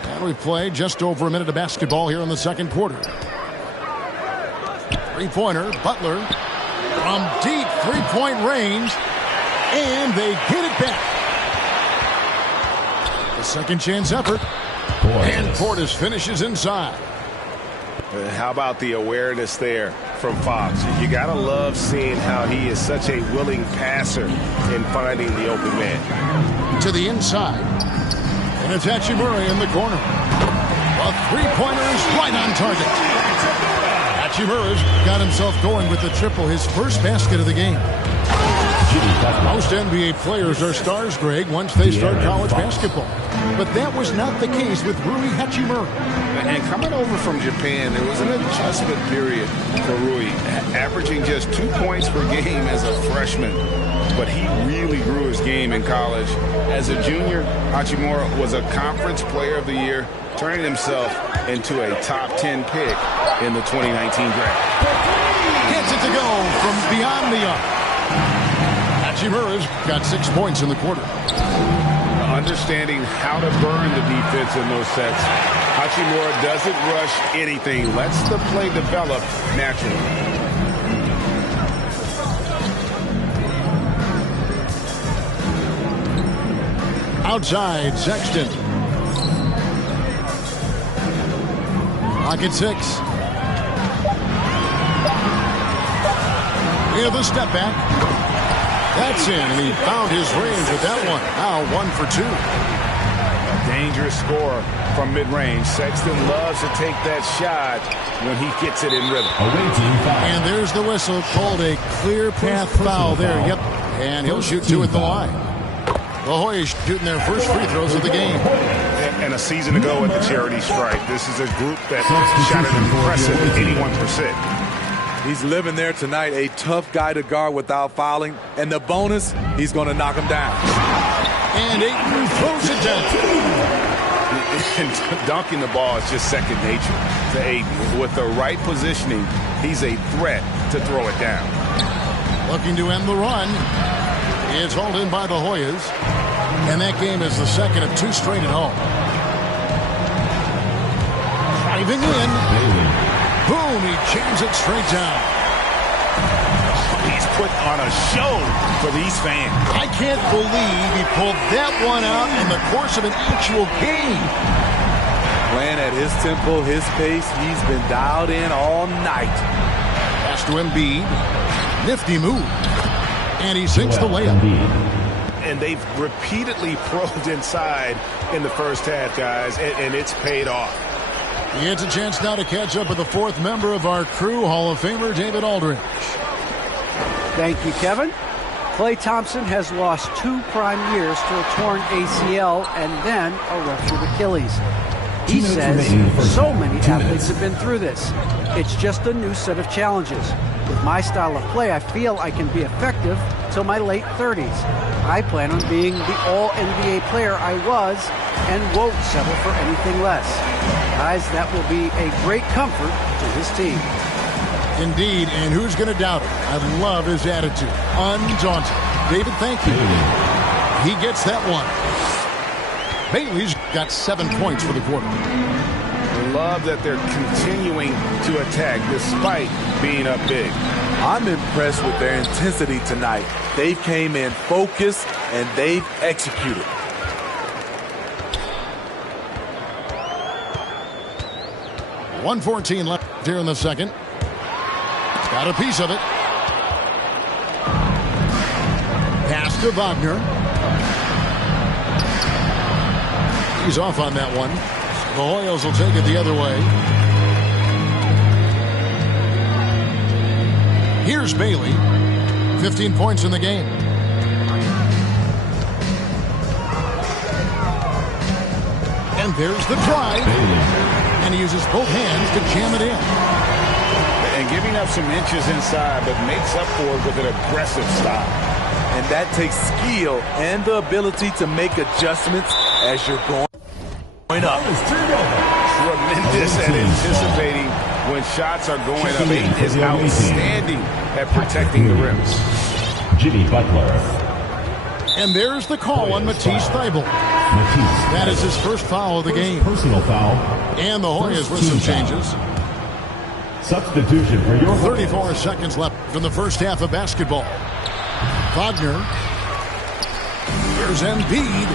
And we play just over a minute of basketball here in the second quarter. Three-pointer, Butler from deep three-point range. And they get it back. The second chance effort. And Portis finishes inside. How about the awareness there from Fox? You got to love seeing how he is such a willing passer in finding the open man. To the inside. And it's Hachimura in the corner. A three-pointer is right on target. Hachimura's got himself going with the triple, his first basket of the game. Most NBA players are stars, Greg, once they start college basketball. But that was not the case with Rui Hachimura. And coming over from Japan, there was an adjustment period for Rui, averaging just 2 points per game as a freshman. But he really grew his game in college. As a junior, Hachimura was a conference player of the year, turning himself into a top 10 pick in the 2019 draft. Gets it to go from beyond the arc. Hachimura's got 6 points in the quarter. Understanding how to burn the defense in those sets. Hachimura doesn't rush anything. Lets the play develop naturally. Outside, Sexton. Pocket 6. We have a step back. That's in, and he found his range with that one. Now 1 for 2. A dangerous score from mid-range. Sexton loves to take that shot when he gets it in rhythm. And there's the whistle, called a clear path foul there. Yep, and he'll shoot 2 at the line. The Hoyas shooting their first free throws of the game. And a season ago at the charity stripe, this is a group that shot an impressive 81%. He's living there tonight, a tough guy to guard without fouling. And the bonus, he's going to knock him down. And Ayton throws it down. And dunking the ball is just second nature to Ayton. With the right positioning, he's a threat to throw it down. Looking to end the run. It's hauled in by the Hoyas. And that game is the second of 2 straight at home. Driving in. Boom, he jams it straight down. He's put on a show for these fans. I can't believe he pulled that one out in the course of an actual game. Playing at his tempo, his pace, he's been dialed in all night. Pass to Embiid. Nifty move. And he sinks the layup. And they've repeatedly probed inside in the first half, guys, and it's paid off. He gets a chance now to catch up with the 4th member of our crew, Hall of Famer David Aldridge. Thank you, Kevin. Klay Thompson has lost 2 prime years to a torn ACL and then a ruptured Achilles. He says so many athletes have been through this. It's just a new set of challenges. With my style of play, I feel I can be effective till my late 30s. I plan on being the all-NBA player I was and won't settle for anything less. Guys, that will be a great comfort to his team. Indeed, and who's going to doubt it? I love his attitude. Undaunted. David, thank you. He gets that one. Bailey's got 7 points for the quarter. Love that they're continuing to attack despite being up big. I'm impressed with their intensity tonight. They came in focused and they've executed. .114 left here in the second. Got a piece of it. Pass to Wagner. He's off on that one. The Hoyas will take it the other way. Here's Bailey. 15 points in the game. And there's the drive. And he uses both hands to jam it in. And giving up some inches inside, but makes up for it with an aggressive stop. And that takes skill and the ability to make adjustments as you're going up. Tremendous at anticipating when shots are going up. He is outstanding at protecting the rims. Jimmy Butler. And there's the call on Matisse Thybulle. That is his first foul of the game. Personal foul. And the Hoyas with some changes. Substitution for your 34 seconds left from the first half of basketball. Wagner. Here's Embiid.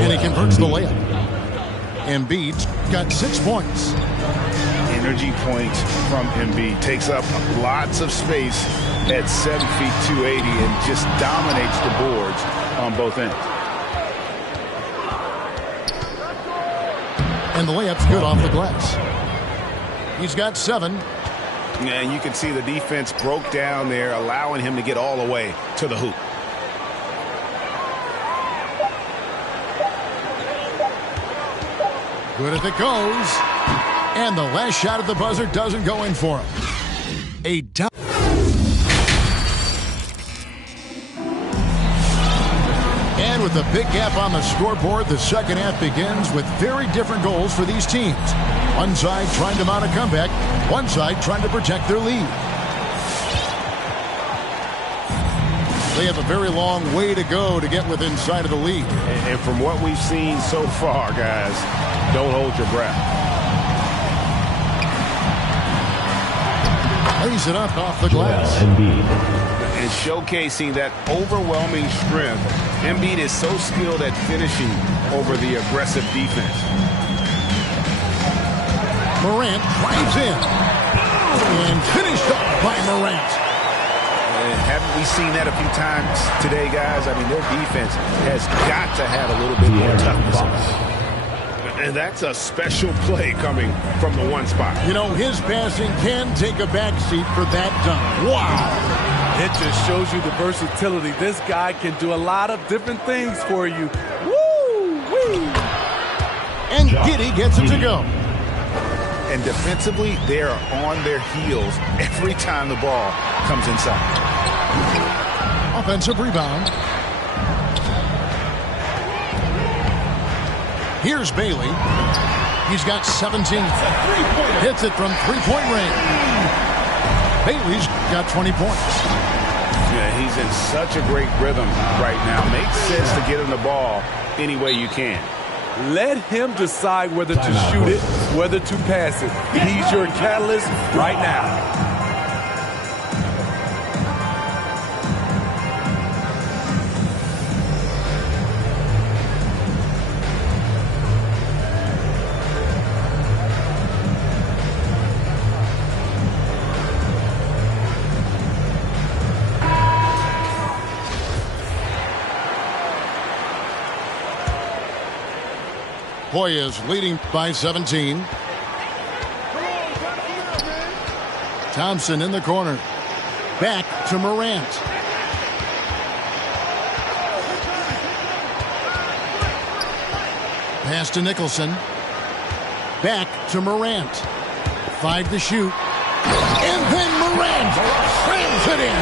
And he converts the layup. Embiid's got 6 points. Energy points from Embiid. Takes up lots of space at 7 feet 280 and just dominates the boards on both ends. And the layup's good off the glass. He's got 7. And you can see the defense broke down there, allowing him to get all the way to the hoop. Good as it goes. And the last shot at the buzzer doesn't go in for him. A dunk. And with a big gap on the scoreboard, the second half begins with very different goals for these teams. One side trying to mount a comeback, one side trying to protect their lead. They have a very long way to go to get within sight of the lead. And from what we've seen so far, guys, don't hold your breath. Lays it up off the glass. And showcasing that overwhelming strength. Embiid is so skilled at finishing over the aggressive defense. Morant drives in. And finished off by Morant. And haven't we seen that a few times today, guys? I mean, their defense has got to have a little bit more toughness. And that's a special play coming from the one spot. You know, his passing can take a backseat for that dunk. Wow. It just shows you the versatility. This guy can do a lot of different things for you. Woo! And Giddey gets it to go. And defensively, they are on their heels every time the ball comes inside. Offensive rebound. Here's Bailey. He's got 17. Hits it from three-point range. Bailey's got 20 points. Yeah, he's in such a great rhythm right now. Makes sense to get him the ball any way you can. Let him decide whether to shoot it, whether to pass it. He's your catalyst right now. Hoyas leading by 17. Thompson in the corner. Back to Morant. Pass to Nicholson. Back to Morant. 5 to shoot. And then Morant slams it in.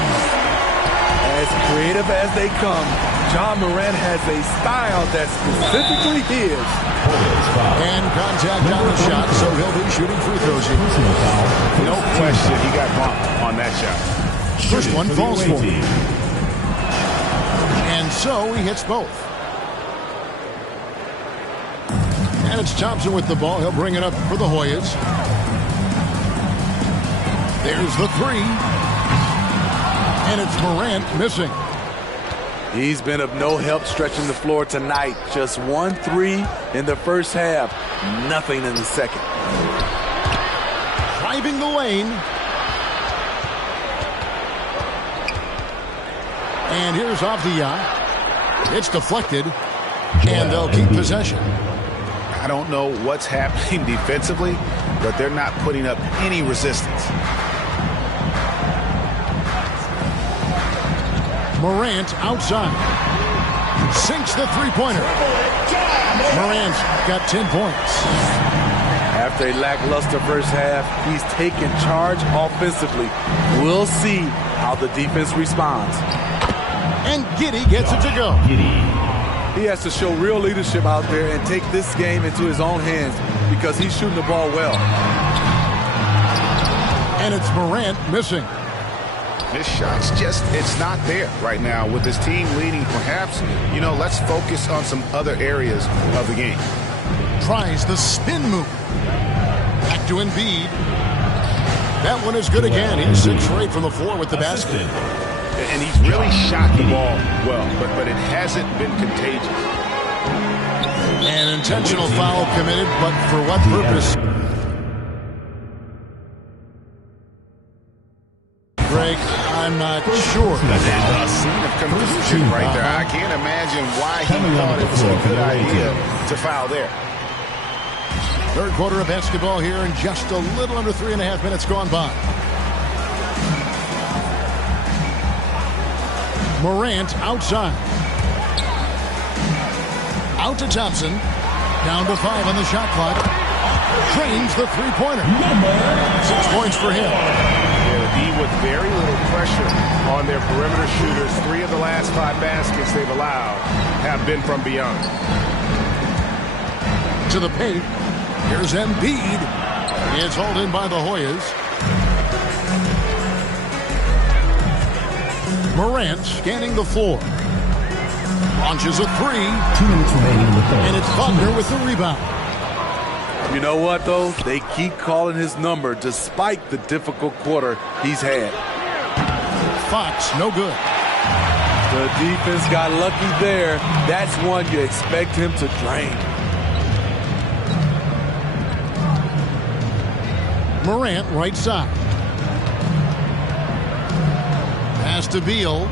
As creative as they come, John Morant has a style that's specifically his. And contact on the shot, so he'll be shooting free throws here. No question, he got bumped on that shot. First one falls for him. And so he hits both. And it's Thompson with the ball. He'll bring it up for the Hoyas. There's the three. And it's Morant missing. He's been of no help stretching the floor tonight. Just 1-3 in the first half. Nothing in the second. Driving the lane. And here's Avdia. It's deflected. And they'll keep possession. I don't know what's happening defensively, but they're not putting up any resistance. Morant outside. Sinks the three-pointer. Morant's got 10 points. After a lackluster first half, he's taken charge offensively. We'll see how the defense responds. And Giddey gets it to go. He has to show real leadership out there and take this game into his own hands because he's shooting the ball well. And it's Morant missing. This shot's just, it's not there right now with his team leading. Perhaps, let's focus on some other areas of the game. Tries the spin move. Back to Embiid. That one is good again. He's 6 for 8 from the floor with the basket. And he's really shot the ball well, but it hasn't been contagious. An intentional foul committed, but for what purpose? Greg, I'm not sure. A scene of confusion right there. I can't imagine why he thought it was a good idea to foul there. Third quarter of basketball here, and just a little under 3.5 minutes gone by. Morant outside. Out to Thompson. Down to 5 on the shot clock. Drains the three-pointer. 6 points for him. With very little pressure on their perimeter shooters. 3 of the last 5 baskets they've allowed have been from beyond. To the paint. Here's Embiid. It's hauled in by the Hoyas. Morant scanning the floor. Launches a 3. 2 minutes remaining in the third. And it's Wagner with the rebound. You know what, though? They keep calling his number despite the difficult quarter he's had. Fox, no good. The defense got lucky there. That's one you expect him to drain. Morant, right side. Pass to Beal.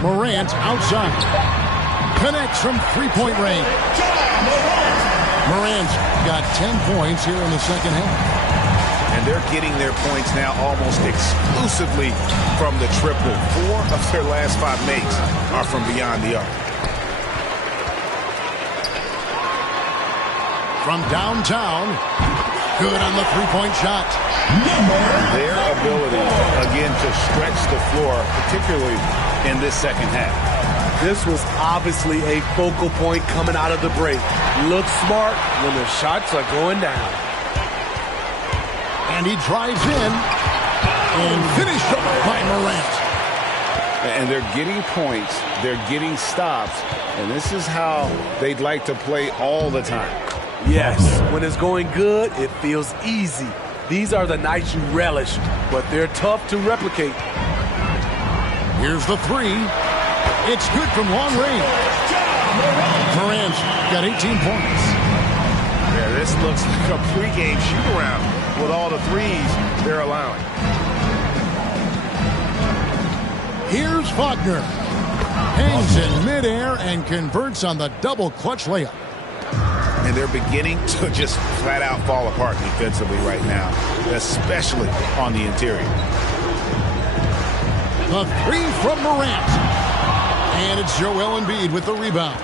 Morant outside. Connects from three-point range. Morant's got 10 points here in the second half. And they're getting their points now almost exclusively from the triple. 4 of their last 5 makes are from beyond the arc. From downtown, good on the three-point shot. Their ability, again, to stretch the floor, particularly in this second half. This was obviously a focal point coming out of the break. Look smart when the shots are going down. And he drives in and finished up by Morant. And they're getting points, they're getting stops, and this is how they'd like to play all the time. Yes, when it's going good, it feels easy. These are the nights you relish, but they're tough to replicate. Here's the 3. It's good from long range. Morant's got 18 points. Yeah, this looks like a pregame shoot-around with all the threes they're allowing. Here's Wagner. Hangs in midair and converts on the double clutch layup. And they're beginning to just flat-out fall apart defensively right now, especially on the interior. The 3 from Morant. And it's Joel Embiid with the rebound.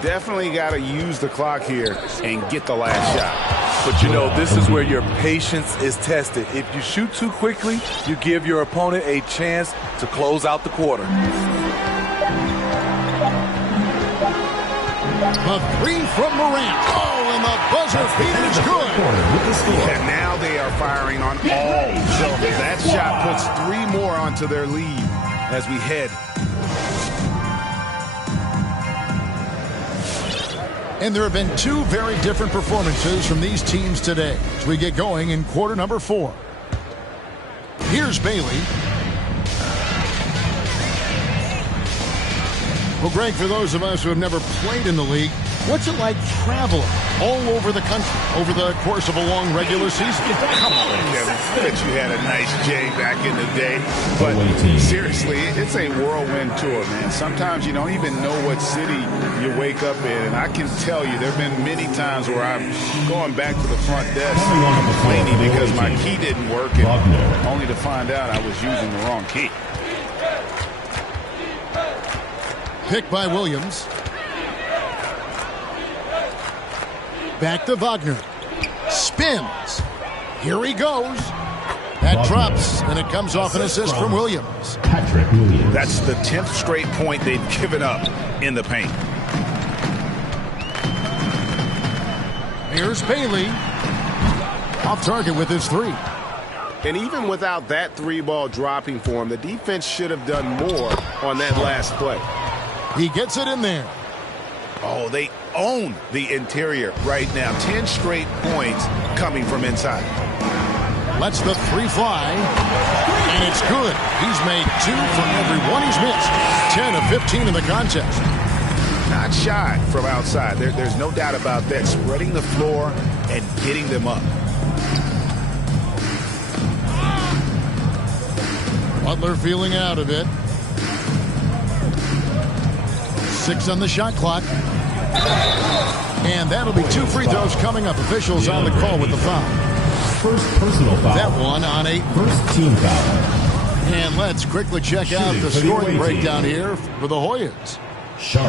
Definitely got to use the clock here and get the last shot. But you know, this is where your patience is tested. If you shoot too quickly, you give your opponent a chance to close out the quarter. The 3 from Morant. Oh, and the buzzer beater is good. And now they are firing on all cylinders. That shot puts 3 more onto their lead as we head. And there have been 2 very different performances from these teams today as we get going in quarter number 4. Here's Bailey. Well, Greg, for those of us who have never played in the league, What's it like traveling all over the country over the course of a long regular season? Come on, Kevin. I bet you had a nice J back in the day. But seriously, it's a whirlwind tour, man. Sometimes you don't even know what city you wake up in. And I can tell you there have been many times where I'm going back to the front desk complaining because my key didn't work, and only to find out I was using the wrong key. Pick by Williams. Back to Wagner. Spins. Here he goes. That drops, and it comes off an assist from Williams. Patrick Williams. That's the 10th straight point they've given up in the paint. Here's Bailey. Off target with his three. And even without that three ball dropping for him, the defense should have done more on that last play. He gets it in there. Oh, they own the interior right now. 10 straight points coming from inside. Lets the three fly, and it's good. He's made 2 from every one he's missed. 10 of 15 in the contest. Not shy from outside. There's no doubt about that. Spreading the floor and getting them up. Butler feeling out of it. 6 on the shot clock. And that'll be 2 free throws coming up. Officials on the call with the foul. First personal foul. That one on 8. First team foul. And let's quickly check out the scoring breakdown here for the Hoyas.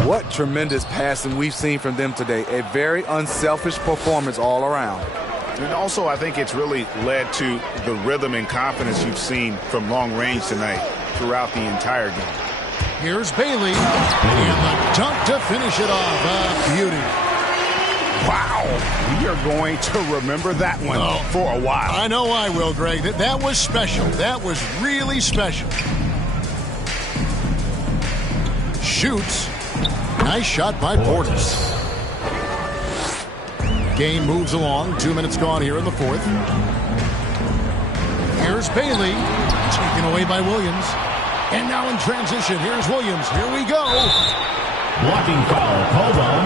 What tremendous passing we've seen from them today. A very unselfish performance all around. And also, I think it's really led to the rhythm and confidence you've seen from long range tonight throughout the entire game. Here's Bailey. And the dunk to finish it off. A beauty. Wow. We are going to remember that one for a while. I know I will, Greg. That was special. That was really special. Shoots. Nice shot by Portis. Game moves along. 2 minutes gone here in the fourth. Here's Bailey. Taken away by Williams. And now in transition, here's Williams. Here we go. Blocking foul called on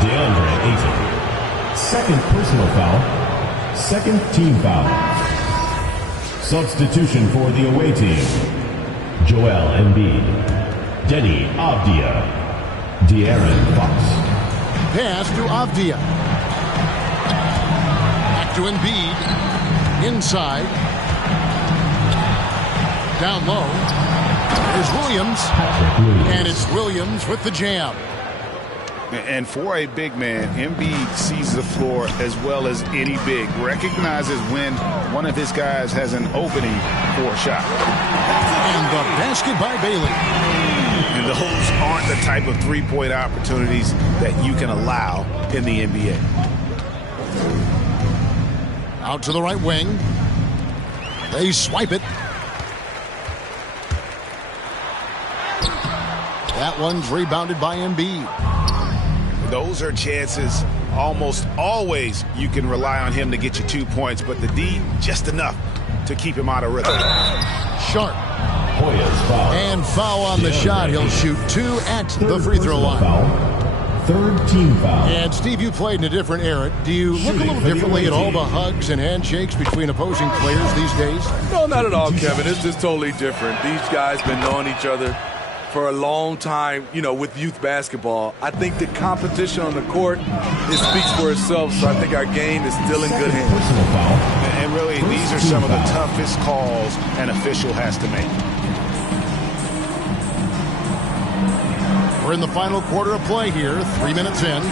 DeAndre Ayton. Second personal foul. Second team foul. Substitution for the away team. Joel Embiid. Denny Avdia. De'Aaron Fox. Pass to Avdia. Back to Embiid. Inside. Down low. There's Williams. And it's Williams with the jam. And for a big man, Embiid sees the floor as well as any big. Recognizes when one of his guys has an opening for a shot. And the basket by Bailey. And those aren't the type of three-point opportunities that you can allow in the NBA. Out to the right wing. They swipe it. That one's rebounded by Embiid. Those are chances almost always you can rely on him to get you 2 points, but the D, just enough to keep him out of rhythm. Sharp. Hoyas foul. And foul on the shot. He'll shoot 2 at the free throw line. Foul. Third team foul. And Steve, you played in a different era. Do you look a little differently at all the hugs and handshakes between opposing players these days? No, not at all, Kevin. It's just totally different. These guys been knowing each other for a long time, you know, with youth basketball. I think the competition on the court, it speaks for itself, so I think our game is still in good hands. And really, these are some of the toughest calls an official has to make. We're in the final quarter of play here, 3 minutes in.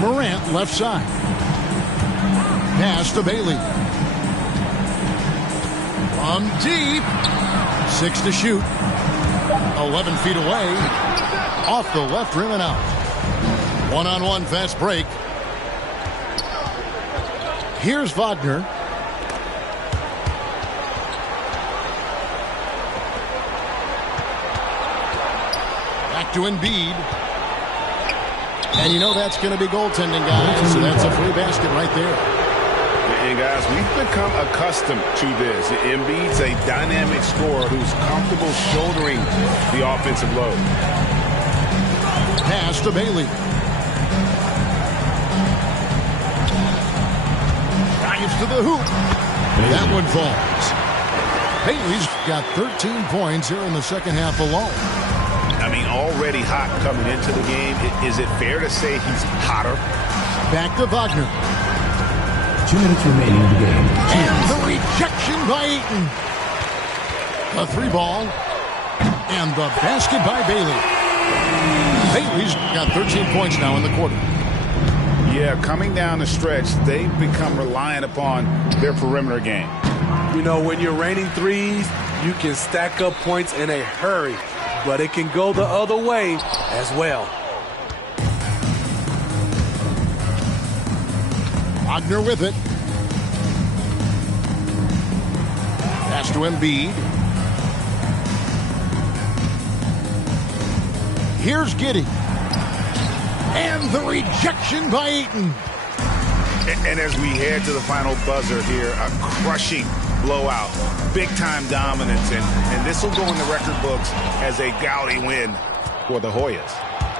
Morant left side. Pass to Bailey. From deep. 6 to shoot. 11 feet away. Off the left rim and out. One-on-one fast break. Here's Wagner. Back to Embiid. And you know that's going to be goaltending, guys. So that's a free basket right there. And guys, we've become accustomed to this. Embiid's a dynamic scorer who's comfortable shouldering the offensive load. Pass to Bailey. Drives to the hoop. That one falls. Bailey's got 13 points here in the second half alone. I mean, already hot coming into the game. Is it fair to say he's hotter? Back to Wagner. 2 minutes remaining in the game. And the rejection by Ayton. The 3-ball. And the basket by Bailey. Bailey's got 13 points now in the quarter. Yeah, coming down the stretch, they've become reliant upon their perimeter game. You know, when you're raining threes, you can stack up points in a hurry, but it can go the other way as well. Wagner with it. Pass to Embiid. Here's Giddey. And the rejection by Ayton. And as we head to the final buzzer here, a crushing blowout, big-time dominance, and this will go in the record books as a gaudy win for the Hoyas.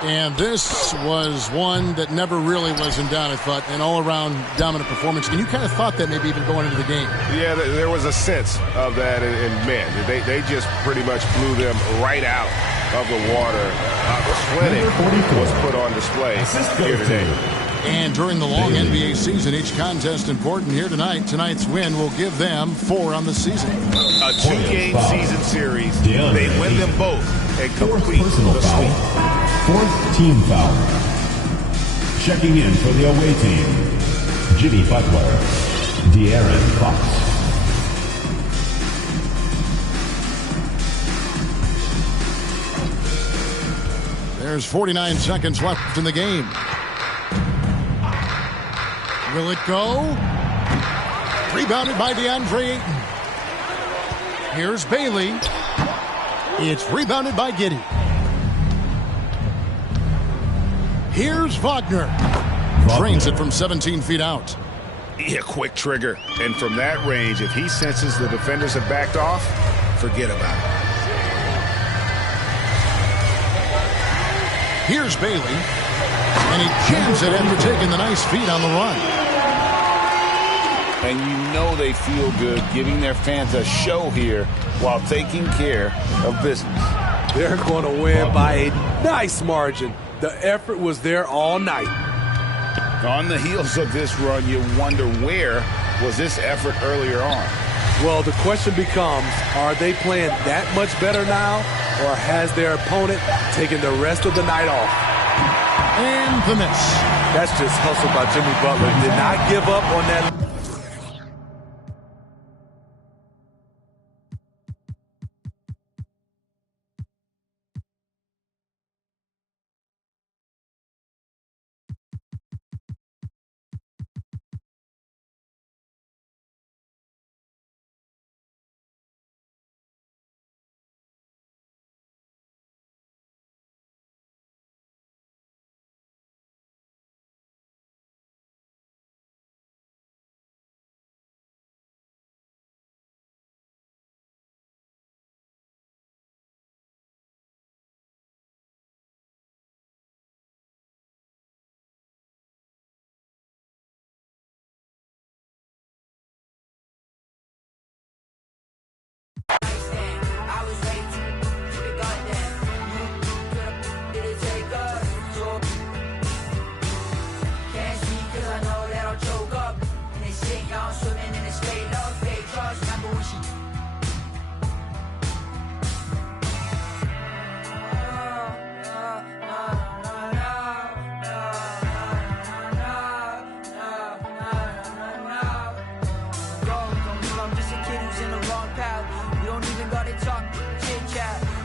And this was one that never really was in doubt, I thought, an all-around dominant performance. And you kind of thought that maybe even going into the game. Yeah, there was a sense of that, and man, they just pretty much blew them right out of the water. The sweating was put on display here today. And during the long NBA season, each contest important here tonight. Tonight's win will give them 4 on the season. A 2-game season series. They win them both and complete the sweep. 4th team foul. Checking in for the away team, Jimmy Butler, De'Aaron Fox. There's 49 seconds left in the game. Will it go? Rebounded by DeAndre Ayton. Here's Bailey. It's rebounded by Giddey. Here's Wagner. Drains it from 17 feet out. Yeah, quick trigger. And from that range, if he senses the defenders have backed off, forget about it. Here's Bailey. And he jams it after taking the nice feed on the run. And you know they feel good giving their fans a show here while taking care of business. They're going to win by a nice margin. The effort was there all night. On the heels of this run, you wonder where was this effort earlier on? Well, the question becomes, are they playing that much better now, or has their opponent taken the rest of the night off? And the miss. That's just hustle by Jimmy Butler. Did not give up on that.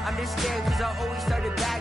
I'm just scared cause I always started back.